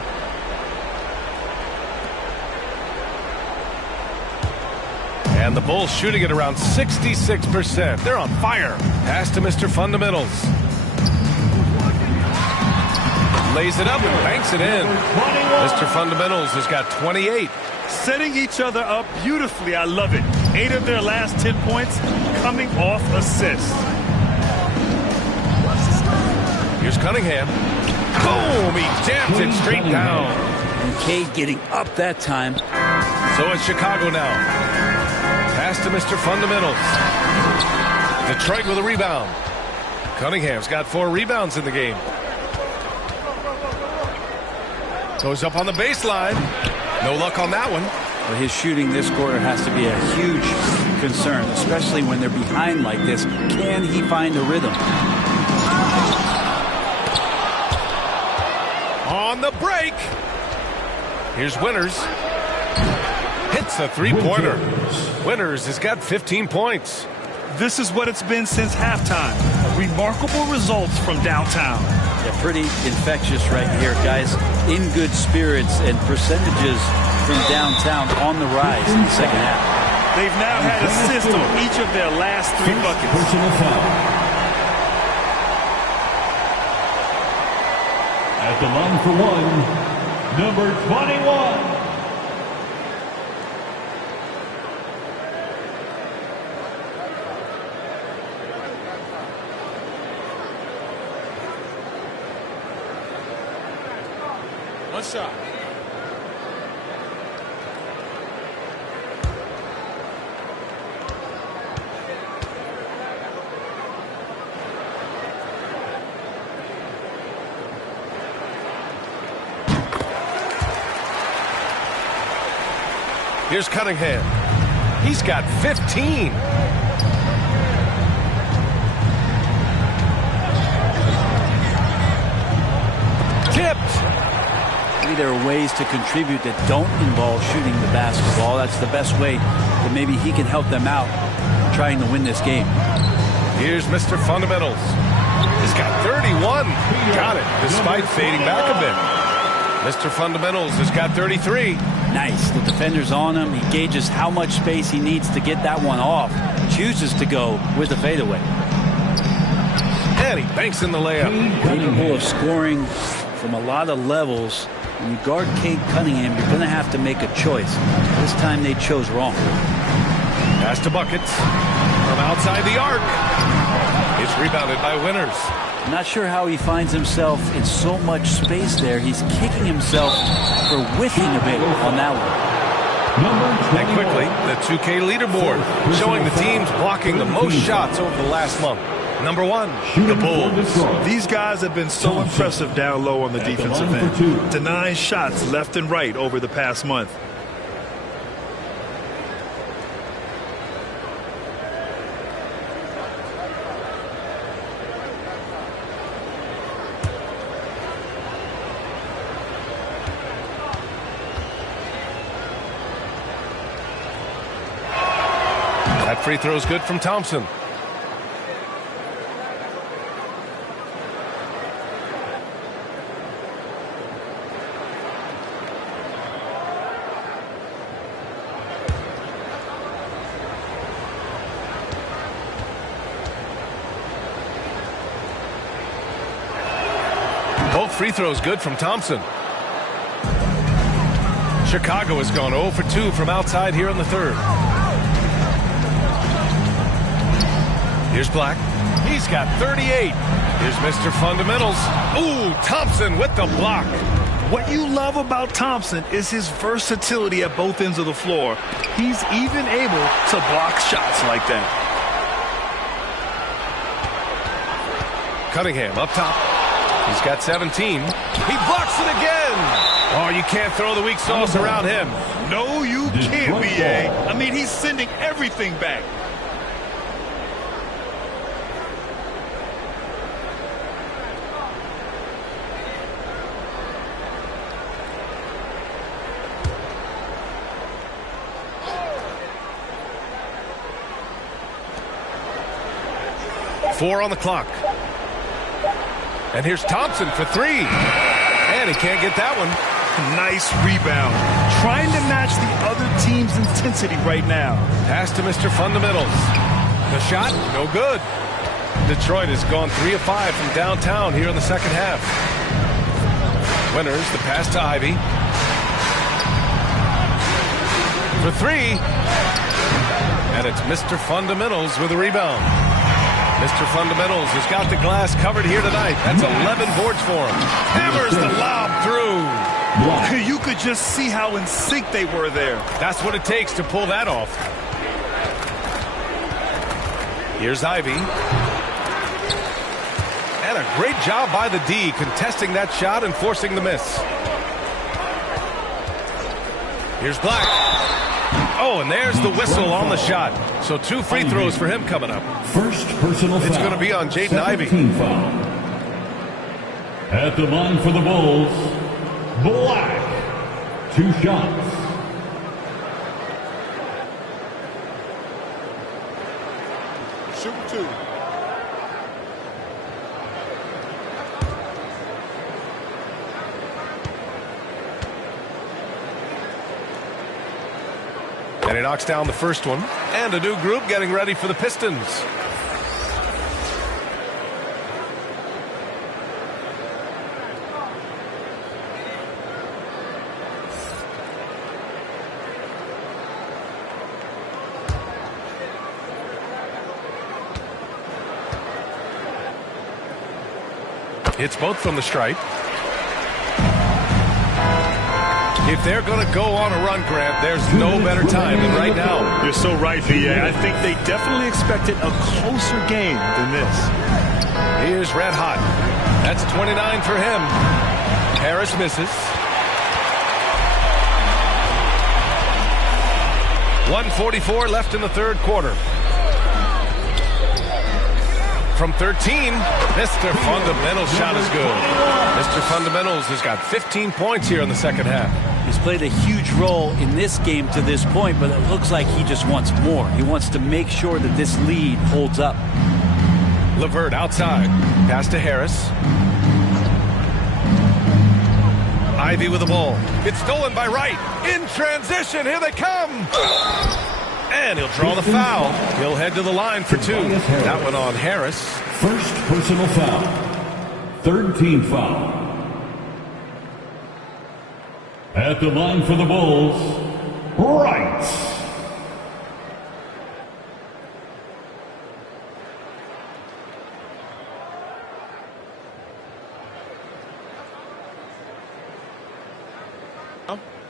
And the Bulls shooting at around 66%. They're on fire. Pass to Mr. Fundamentals. Lays it up and banks it in. Mr. Fundamentals has got 28. Setting each other up beautifully. I love it. 8 of their last 10 points coming off assists. Here's Cunningham. Boom! He jams it straight down. And Cade getting up that time. So it's Chicago now. Pass to Mr. Fundamentals. Detroit with a rebound. Cunningham's got 4 rebounds in the game. Goes up on the baseline. No luck on that one. Well, his shooting this quarter has to be a huge concern, especially when they're behind like this. Can he find a rhythm? On the break. Here's Winters. Hits a three-pointer. Winters has got 15 points. This is what it's been since halftime. Remarkable results from downtown. Yeah, pretty infectious right here, guys. In good spirits and percentages from downtown on the rise in the second half. They've now had assists on each of their last 3 buckets. At the line for one, number 21. One shot. Here's Cunningham. He's got 15. Tipped. Maybe there are ways to contribute that don't involve shooting the basketball. That's the best way that maybe he can help them out trying to win this game. Here's Mr. Fundamentals. He's got 31. Got it, despite fading back a bit. Mr. Fundamentals has got 33. Nice. The defender's on him. He gauges how much space he needs to get that one off. Chooses to go with the fadeaway. And he banks in the layup. Capable of scoring from a lot of levels. When you guard Cade Cunningham, you're going to have to make a choice. This time they chose wrong. Pass to Buckets from outside the arc. It's rebounded by Winters. Not sure how he finds himself in so much space there. He's kicking himself for whiffing a bit on that one. And quickly, the 2K leaderboard showing the teams blocking the most shots over the last month. Number 1, the Bulls. These guys have been so impressive down low on the defensive end, denying shots left and right over the past month. That free throw is good from Thompson. Both free throws good from Thompson. Chicago has gone 0 for 2 from outside here in the third. Here's Black. He's got 38. Here's Mr. Fundamentals. Ooh, Thompson with the block. What you love about Thompson is his versatility at both ends of the floor. He's even able to block shots like that. Cunningham up top. He's got 17. He blocks it again. Oh, you can't throw the weak sauce around him. No, you can't, B.A. I mean, he's sending everything back. Four on the clock. And here's Thompson for 3. And he can't get that one. Nice rebound. Trying to match the other team's intensity right now. Pass to Mr. Fundamentals. The shot, no good. Detroit has gone 3 of 5 from downtown here in the second half. Winters, the pass to Ivy. For 3. And it's Mr. Fundamentals with a rebound. Mr. Fundamentals has got the glass covered here tonight. That's 11 boards for him. Hammers the lob through. You could just see how in sync they were there. That's what it takes to pull that off. Here's Ivy. And a great job by the D contesting that shot and forcing the miss. Here's Black. Oh, and there's the whistle on the shot. So 2 free throws for him coming up. First personal foul. It's going to be on Jaden Ivey. Foul. At the line for the Bulls, Black. 2 shots. Shooting 2. And he knocks down the first one. And a new group getting ready for the Pistons. Hits both from the stripe. If they're going to go on a run, Grant, there's no better time than right now. You're so right, V.A. I think they definitely expected a closer game than this. Here's Red Hot. That's 29 for him. Harris misses. 1:44 left in the third quarter. From 13, Mr. Fundamentals shot is good. Mr. Fundamentals has got 15 points here in the second half. He's played a huge role in this game to this point, but it looks like he just wants more. He wants to make sure that this lead holds up. LeVert outside. Pass to Harris. Ivy with the ball. It's stolen by Wright. In transition, here they come. And he'll draw the foul. He'll head to the line for 2. That one on Harris. First personal foul. Third team foul. At the line for the Bulls, Wright.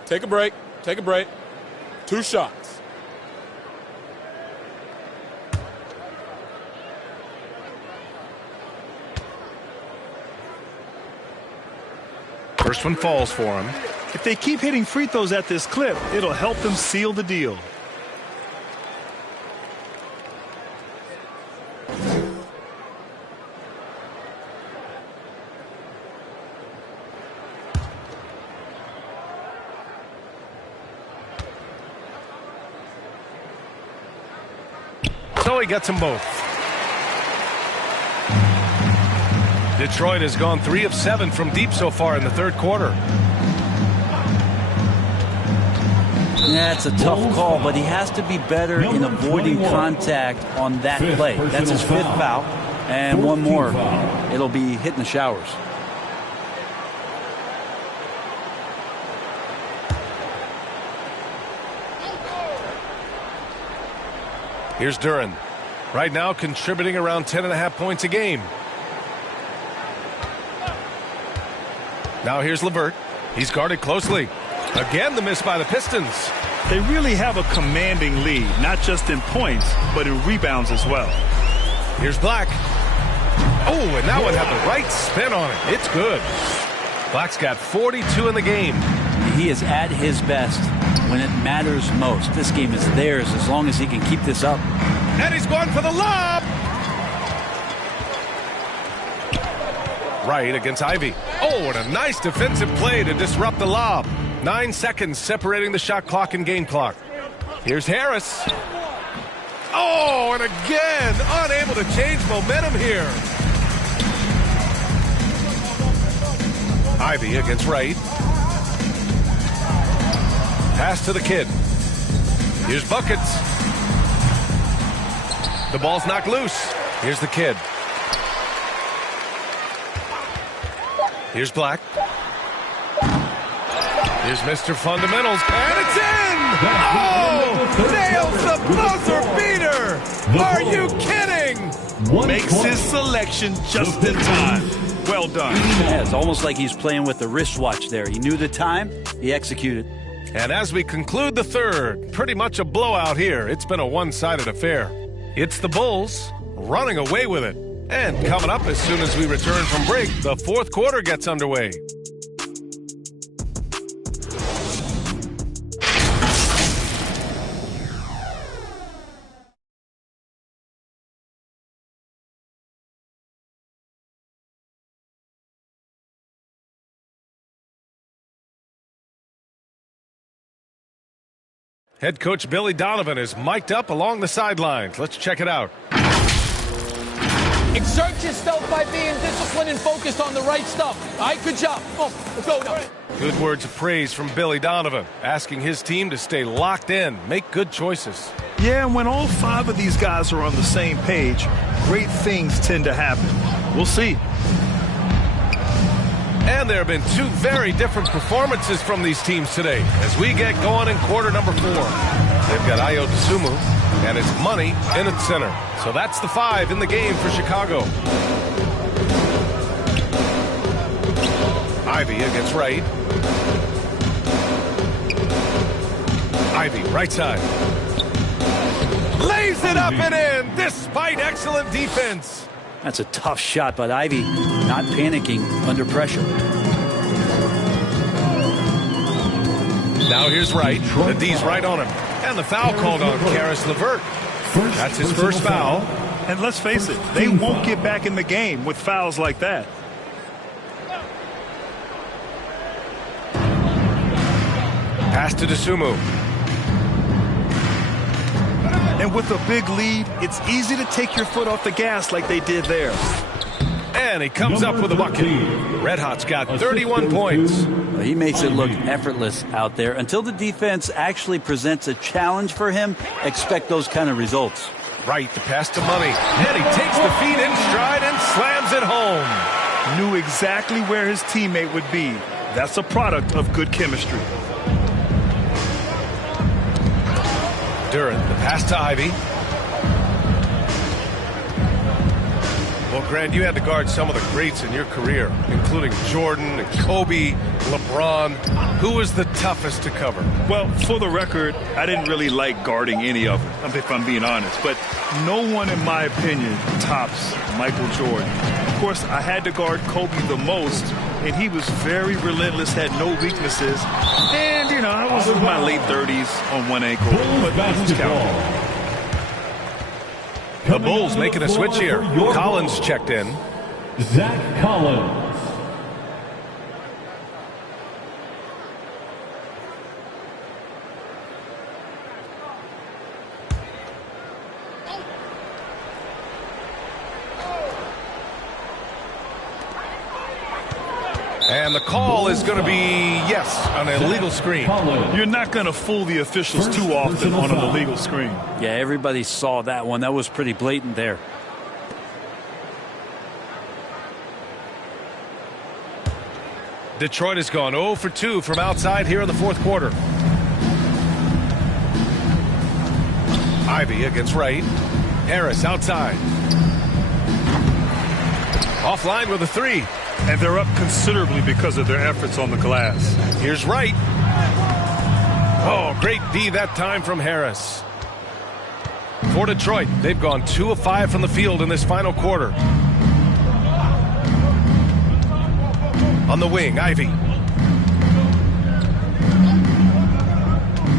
Take a break. Take a break. 2 shots. First one falls for him. If they keep hitting free throws at this clip, it'll help them seal the deal. So he gets them both. Detroit has gone 3 of 7 from deep so far in the third quarter. That's a tough call, but he has to be better in avoiding contact on that play. That's his 5th foul, and one more. It'll be hitting the showers. Here's Duren. Right now contributing around 10.5 points a game. Now here's LeVert. He's guarded closely. Again, the miss by the Pistons. They really have a commanding lead, not just in points, but in rebounds as well. Here's Black. Oh, and that one had the right spin on it. It's good. Black's got 42 in the game. He is at his best when it matters most. This game is theirs as long as he can keep this up. And he's going for the lob. Right against Ivy. Oh, and a nice defensive play to disrupt the lob. 9 seconds separating the shot clock and game clock. Here's Harris. Oh, and again, unable to change momentum here. Ivy against Wright. Pass to the kid. Here's Buckets. The ball's knocked loose. Here's the kid. Here's Black. Here's Mr. Fundamentals, and it's in! Oh! Nails the buzzer beater! Are you kidding? Makes his selection just in time. Well done. Yeah, it's almost like he's playing with the wristwatch there. He knew the time, he executed. And as we conclude the third, pretty much a blowout here. It's been a one-sided affair. It's the Bulls running away with it. And coming up as soon as we return from break, the fourth quarter gets underway. Head coach Billy Donovan is mic'd up along the sidelines. Let's check it out. Exert yourself by being disciplined and focused on the right stuff. All right, good job. Oh, let's go now. Good words of praise from Billy Donovan, asking his team to stay locked in, make good choices. Yeah, and when all 5 of these guys are on the same page, great things tend to happen. We'll see. And there have been 2 very different performances from these teams today as we get going in quarter number 4. They've got Ayo Dosunmu and his money in at center. So that's the 5 in the game for Chicago. Ivy against Wright. Ivy, right side. Lays it up and in despite excellent defense. That's a tough shot, but Ivy not panicking under pressure. Now here's Wright. The D's right on him. And the foul called on Karis LeVert. That's his first foul. And let's face it, they won't get back in the game with fouls like that. Pass to Dosunmu. And with a big lead, it's easy to take your foot off the gas like they did there. And he comes up with a bucket. Red Hot's got 31 points. Well, he makes it look effortless out there. Until the defense actually presents a challenge for him, expect those kind of results. Right, the pass to Money. And he takes the feet in stride and slams it home. Knew exactly where his teammate would be. That's a product of good chemistry. Duran, the pass to Ivy. Well, Grant, you had to guard some of the greats in your career, including Jordan and Kobe, LeBron. Who was the toughest to cover? Well, for the record, I didn't really like guarding any of them, if I'm being honest. But no one, in my opinion, tops Michael Jordan. Of course, I had to guard Kobe the most, and he was very relentless, had no weaknesses. And, you know, I was in my late 30s on one ankle, but it was counting. The Bulls making a switch here. Collins checked in. Zach Collins. And the call is going to be, yes, an illegal screen. You're not going to fool the officials too often on an illegal screen. Yeah, everybody saw that one. That was pretty blatant there. Detroit has gone 0 for 2 from outside here in the fourth quarter. Ivy against Wright. Harris outside. Offline with a 3. And they're up considerably because of their efforts on the glass. Here's Wright. Oh, great D that time from Harris. For Detroit, they've gone 2 of 5 from the field in this final quarter. On the wing, Ivy.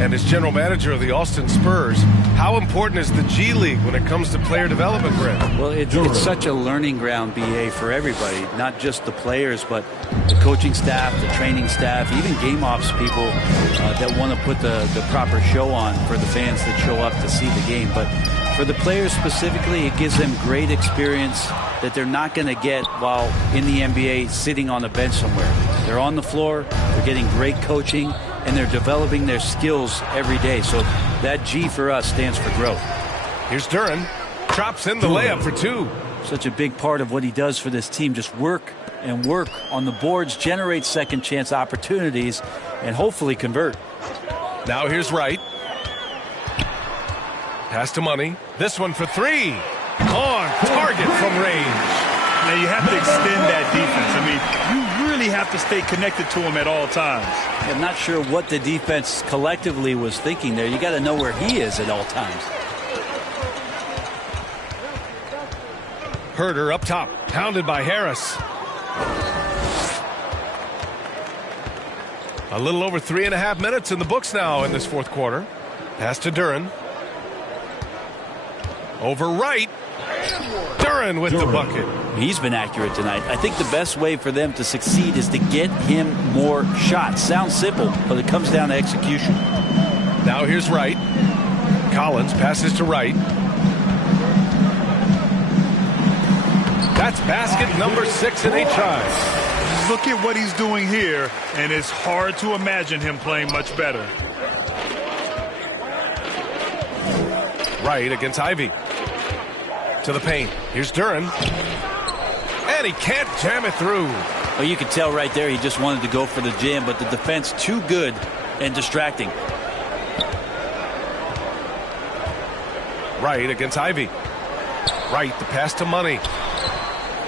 And as general manager of the Austin Spurs, how important is the G League when it comes to player development, Grant? Well, it's such a learning ground, BA, for everybody, not just the players, but the coaching staff, the training staff, even game ops people that want to put the proper show on for the fans that show up to see the game. But for the players specifically, it gives them great experience that they're not going to get while in the NBA sitting on a bench somewhere. They're on the floor, they're getting great coaching, and they're developing their skills every day. So that G for us stands for growth. Here's Duran. Drops in the layup for 2. Such a big part of what he does for this team. Just work and work on the boards, generate second chance opportunities, and hopefully convert. Now here's Wright. Pass to Money. This one for three. On target from range. Now you have to extend that defense. I mean, you really have to stay connected to him at all times. I'm not sure what the defense collectively was thinking there. You got to know where he is at all times. Herder up top, pounded by Harris. A little over 3.5 minutes in the books now in this fourth quarter. Pass to Duran. Over Wright. Duran with the bucket. He's been accurate tonight. I think the best way for them to succeed is to get him more shots. Sounds simple, but it comes down to execution. Now here's Wright. Collins passes to Wright. That's basket number 6 in 8 tries. Look at what he's doing here, and it's hard to imagine him playing much better. Wright against Ivy. To the paint. Here's Duran. And he can't jam it through. Well, you could tell right there he just wanted to go for the jam, but the defense too good and distracting. Wright against Ivy. Wright, the pass to Money.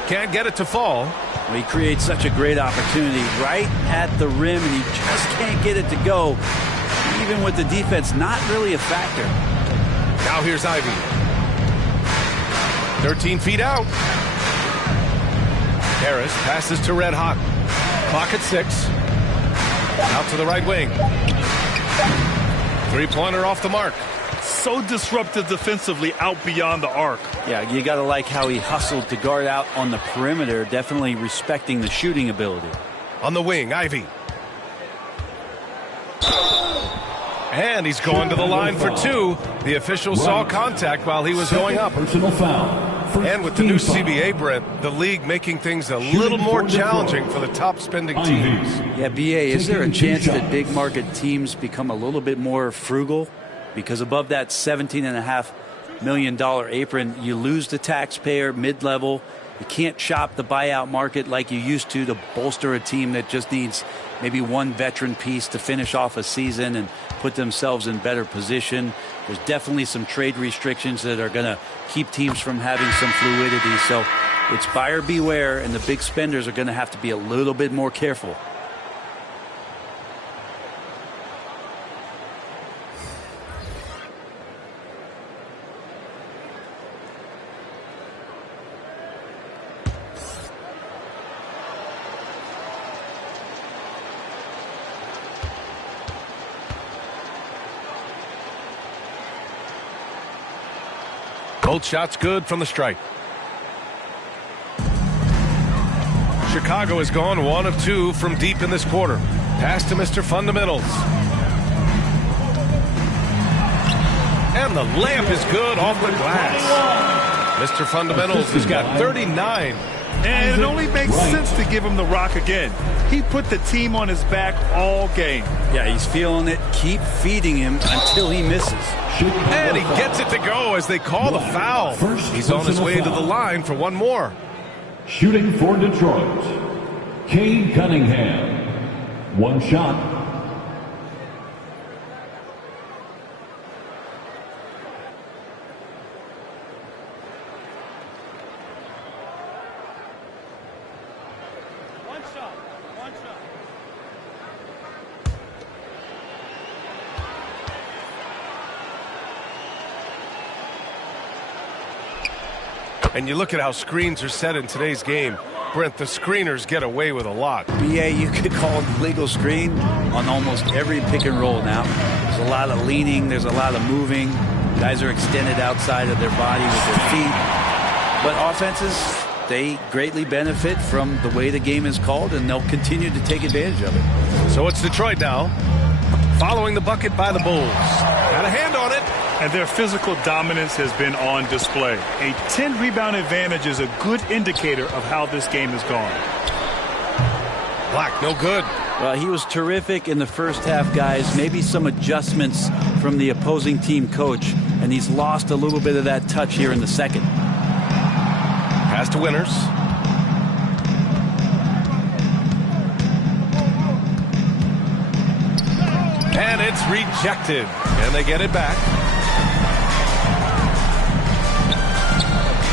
Can't get it to fall. Well, he creates such a great opportunity right at the rim, and he just can't get it to go. Even with the defense not really a factor. Now here's Ivy. 13 feet out. Harris passes to Red Hot. Clock at 6. Out to the right wing. Three-pointer off the mark. So disruptive defensively out beyond the arc. Yeah, you got to like how he hustled to guard out on the perimeter, definitely respecting the shooting ability. On the wing, Ivy. And he's going to the line for 2. The official saw contact while he was going up. Personal foul. And with the new CBA, Brent, the league making things a little more challenging for the top spending teams. Yeah, BA, is there a chance that big market teams become a little bit more frugal? Because above that $17.5 million apron, you lose the taxpayer mid-level. You can't shop the buyout market like you used to bolster a team that just needs maybe one veteran piece to finish off a season and put themselves in better position. There's definitely some trade restrictions that are going to keep teams from having some fluidity. So it's buyer beware, and the big spenders are going to have to be a little bit more careful. Both shots good from the stripe. Chicago has gone 1 of 2 from deep in this quarter. Pass to Mr. Fundamentals. And the layup is good off the glass. Mr. Fundamentals has got 39. And it only makes sense to give him the rock again. He put the team on his back all game. Yeah, he's feeling it. Keep feeding him until he misses. And he gets it to go as they call the foul. He's on his way to the line for one more. Shooting for Detroit, Cade Cunningham. One shot. And you look at how screens are set in today's game. Brent, the screeners get away with a lot. BA, you could call it legal screen on almost every pick and roll now. There's a lot of leaning. There's a lot of moving. Guys are extended outside of their body with their feet. But offenses, they greatly benefit from the way the game is called, and they'll continue to take advantage of it. So it's Detroit now, following the bucket by the Bulls. Got a hand on it. And their physical dominance has been on display. A 10-rebound advantage is a good indicator of how this game has gone. Black, no good. Well, he was terrific in the first half, guys. Maybe some adjustments from the opposing team coach, and he's lost a little bit of that touch here in the second. Pass to Winters. And it's rejected. And they get it back.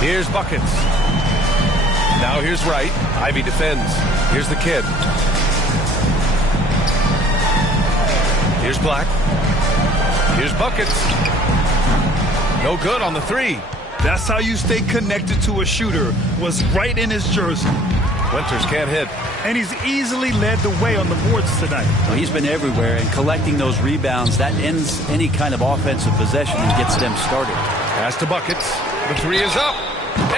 Here's Buckets. Now here's Wright. Ivy defends. Here's the kid. Here's Black. Here's Buckets. No good on the three. That's how you stay connected to a shooter, was right in his jersey. Winters can't hit. And he's easily led the way on the boards tonight. Well, he's been everywhere, and collecting those rebounds, that ends any kind of offensive possession and gets them started. Pass to Buckets. The three is up.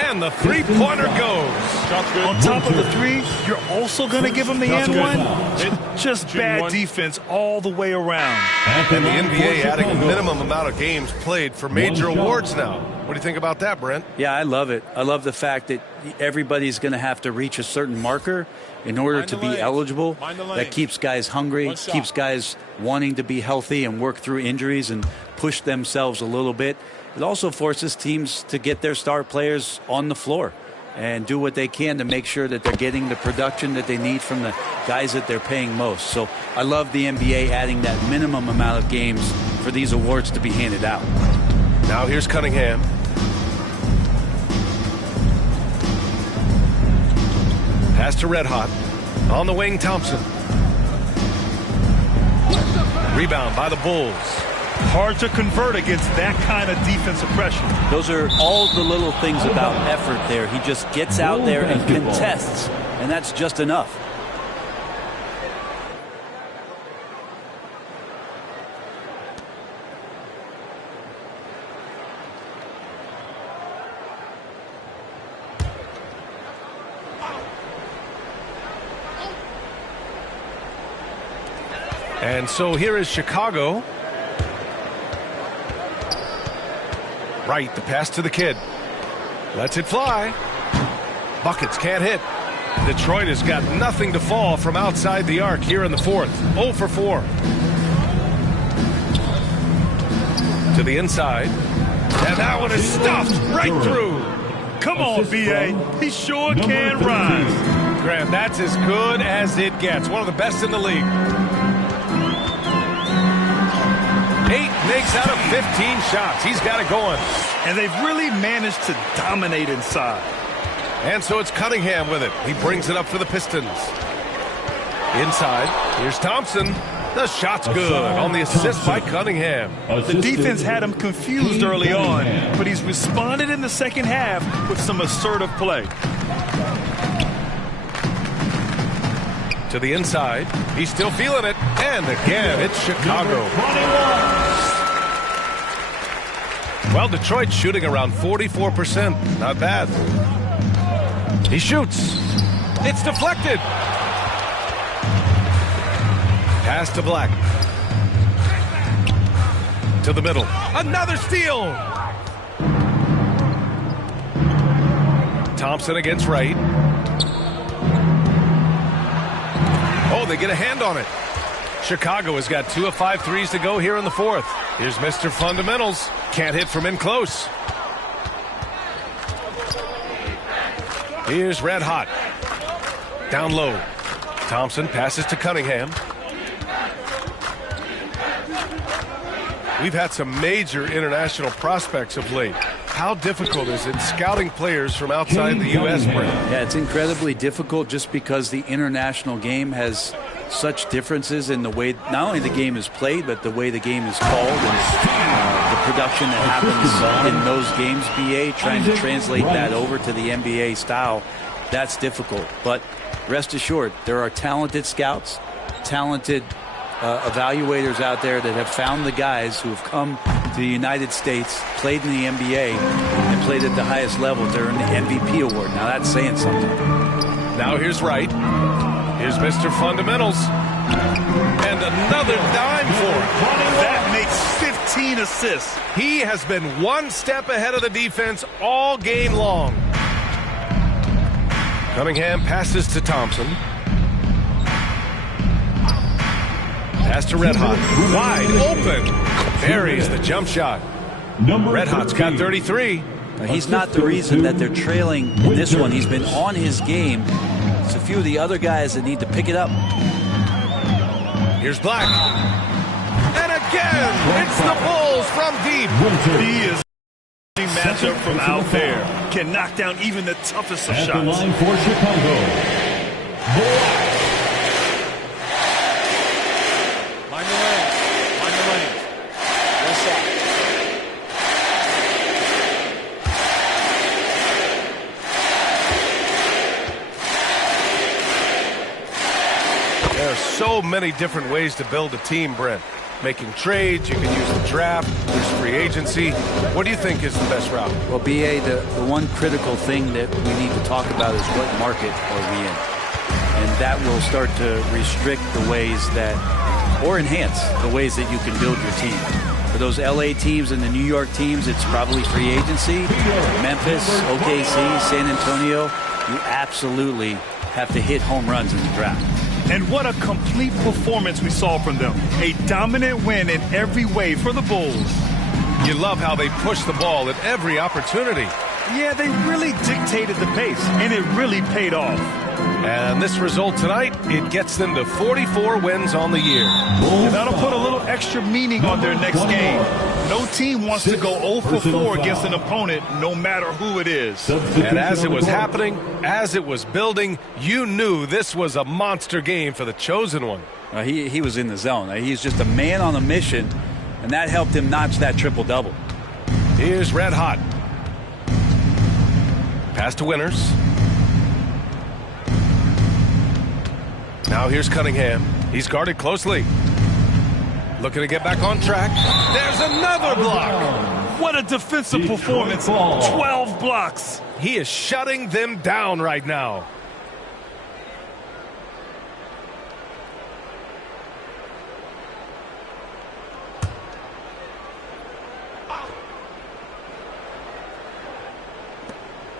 And the three-pointer goes. On top of the three, you're also going to give him the and one? Just bad defense all the way around. And the NBA adding a minimum amount of games played for major awards now. What do you think about that, Brent? Yeah, I love it. I love the fact that everybody's going to have to reach a certain marker in order to be eligible. That keeps guys hungry, keeps guys wanting to be healthy and work through injuries and push themselves a little bit. It also forces teams to get their star players on the floor and do what they can to make sure that they're getting the production that they need from the guys that they're paying most. So I love the NBA adding that minimum amount of games for these awards to be handed out. Now here's Cunningham. Pass to Red Hot. On the wing, Thompson. Rebound by the Bulls. Hard to convert against that kind of defensive pressure. Those are all the little things about effort there. He just gets out there and contests, and that's just enough. And so here is Chicago. Right, the pass to the kid. Lets it fly. Buckets can't hit. Detroit has got nothing to fall from outside the arc here in the fourth. 0 for 4. To the inside. And that one is stuffed right through. Come on, B.A. He sure can rise. Graham, that's as good as it gets. One of the best in the league. 8 makes out of 15 shots. He's got it going. And they've really managed to dominate inside. And so it's Cunningham with it. He brings it up for the Pistons. Inside, here's Thompson. The shot's good on the assist by Cunningham. The defense had him confused early on, but he's responded in the second half with some assertive play. To the inside. He's still feeling it. And again, it's Chicago. Well, Detroit shooting around 44%. Not bad. He shoots. It's deflected. Pass to Black. To the middle. Another steal. Thompson against Wright. Oh, they get a hand on it. Chicago has got 2 of 5 threes to go here in the fourth. Here's Mr. Fundamentals. Can't hit from in close. Here's Red Hot. Down low. Thompson passes to Cunningham. We've had some major international prospects of late. How difficult is it scouting players from outside the U.S., Brent? Yeah, it's incredibly difficult just because the international game has such differences in the way not only the game is played, but the way the game is called and the production that happens in those games, BA, trying to translate that over to the NBA style, that's difficult. But rest assured, there are talented scouts, talented evaluators out there that have found the guys who have come to the United States, played in the NBA, and played at the highest level to earn the MVP award. Now that's saying something. Now here's Wright. Here's Mr. Fundamentals. And another dime for him. That makes 15 assists. He has been one step ahead of the defense all game long. Cunningham passes to Thompson. Pass to Red Hot. Wide open. Buries the jump shot. Red Hot's got 33. He's not the reason that they're trailing in this one. He's been on his game. It's a few of the other guys that need to pick it up. Here's Black. And again, it's the Bulls from deep. He is a matchup from out there. Can knock down even the toughest of shots. At the line for Chicago, Black. Mind the lane. Mind the lane. One shot. There are so many different ways to build a team, Brent. Making trades, you can use the draft, there's free agency. What do you think is the best route? Well, BA, the one critical thing that we need to talk about is what market are we in? And that will start to restrict the ways that, or enhance the ways that you can build your team. For those LA teams and the New York teams, it's probably free agency. Memphis, OKC, San Antonio, you absolutely have to hit home runs in the draft. And what a complete performance we saw from them. A dominant win in every way for the Bulls. You love how they push the ball at every opportunity. Yeah, they really dictated the pace, and it really paid off. And this result tonight, it gets them to 44 wins on the year. And that'll put a little extra meaning on their next game. No team wants to go 0 for 4 against an opponent, no matter who it is. And as it was happening, as it was building, you knew this was a monster game for the chosen one. He was in the zone. He's just a man on a mission, and that helped him notch that triple-double. Here's Red Hot. Pass to Winters. Now here's Cunningham. He's guarded closely. Looking to get back on track. There's another block. What a defensive performance. 12 blocks. He is shutting them down right now.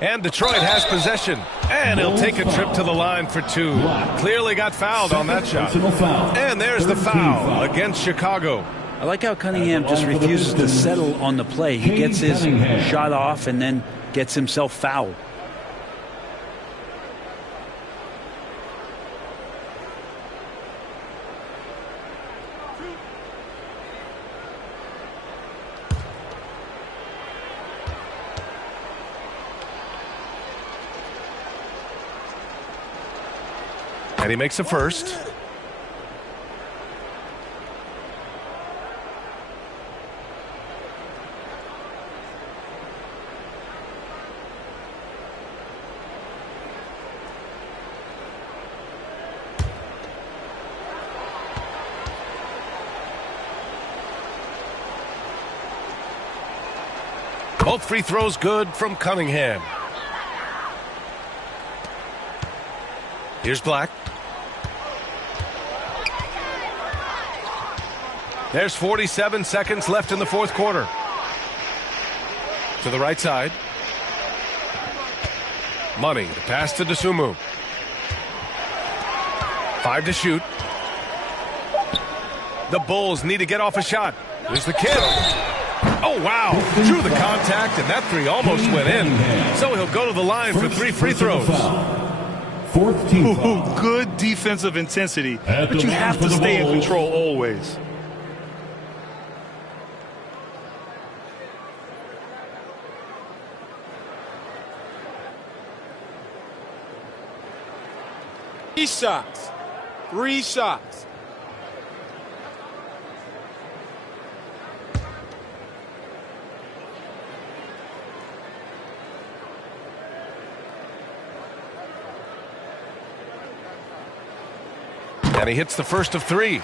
And Detroit has possession. And he'll take a trip to the line for two. Clearly got fouled on that shot. And there's the foul against Chicago. I like how Cunningham just refuses to settle on the play. He gets his shot off and then gets himself fouled. And he makes a first. Both free throws good from Cunningham. Here's Black. There's 47 seconds left in the fourth quarter. To the right side. Money, the pass to Dosunmu. 5 to shoot. The Bulls need to get off a shot. There's the kid. Oh, wow. Drew the contact, and that three almost went in. So he'll go to the line for 3 free throws. Fourth team. Ooh, good defensive intensity, but you have to stay in control always. Shots. 3 shots. And he hits the first of 3.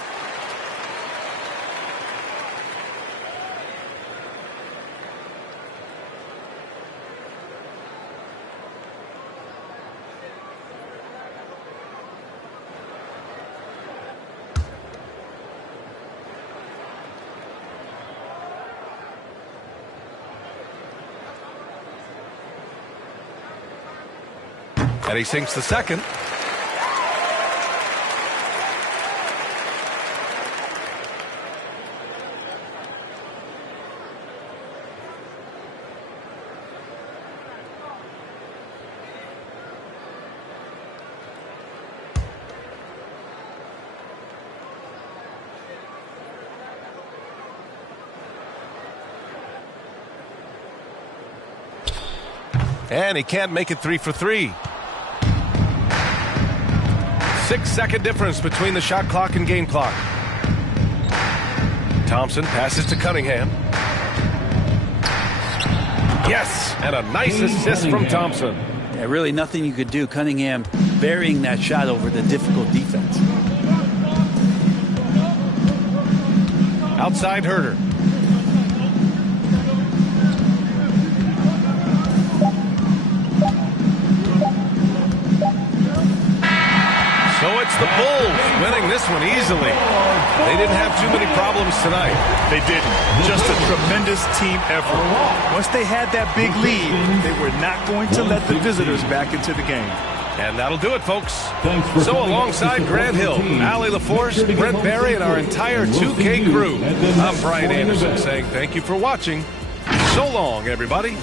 And he sinks the second. And he can't make it 3 for 3. 6-second difference between the shot clock and game clock. Thompson passes to Cunningham. Yes, and a nice assist from Thompson. Yeah, really nothing you could do. Cunningham burying that shot over the difficult defense. Outside Herter. So it's the Bulls winning this one easily. They didn't have too many problems tonight. They didn't. Just a tremendous team effort. Once they had that big lead, they were not going to let the visitors back into the game. And that'll do it, folks. So alongside Grant Hill, Allie LaForce, Brent Barry, and our entire 2K crew, I'm Brian Anderson saying thank you for watching. So long, everybody.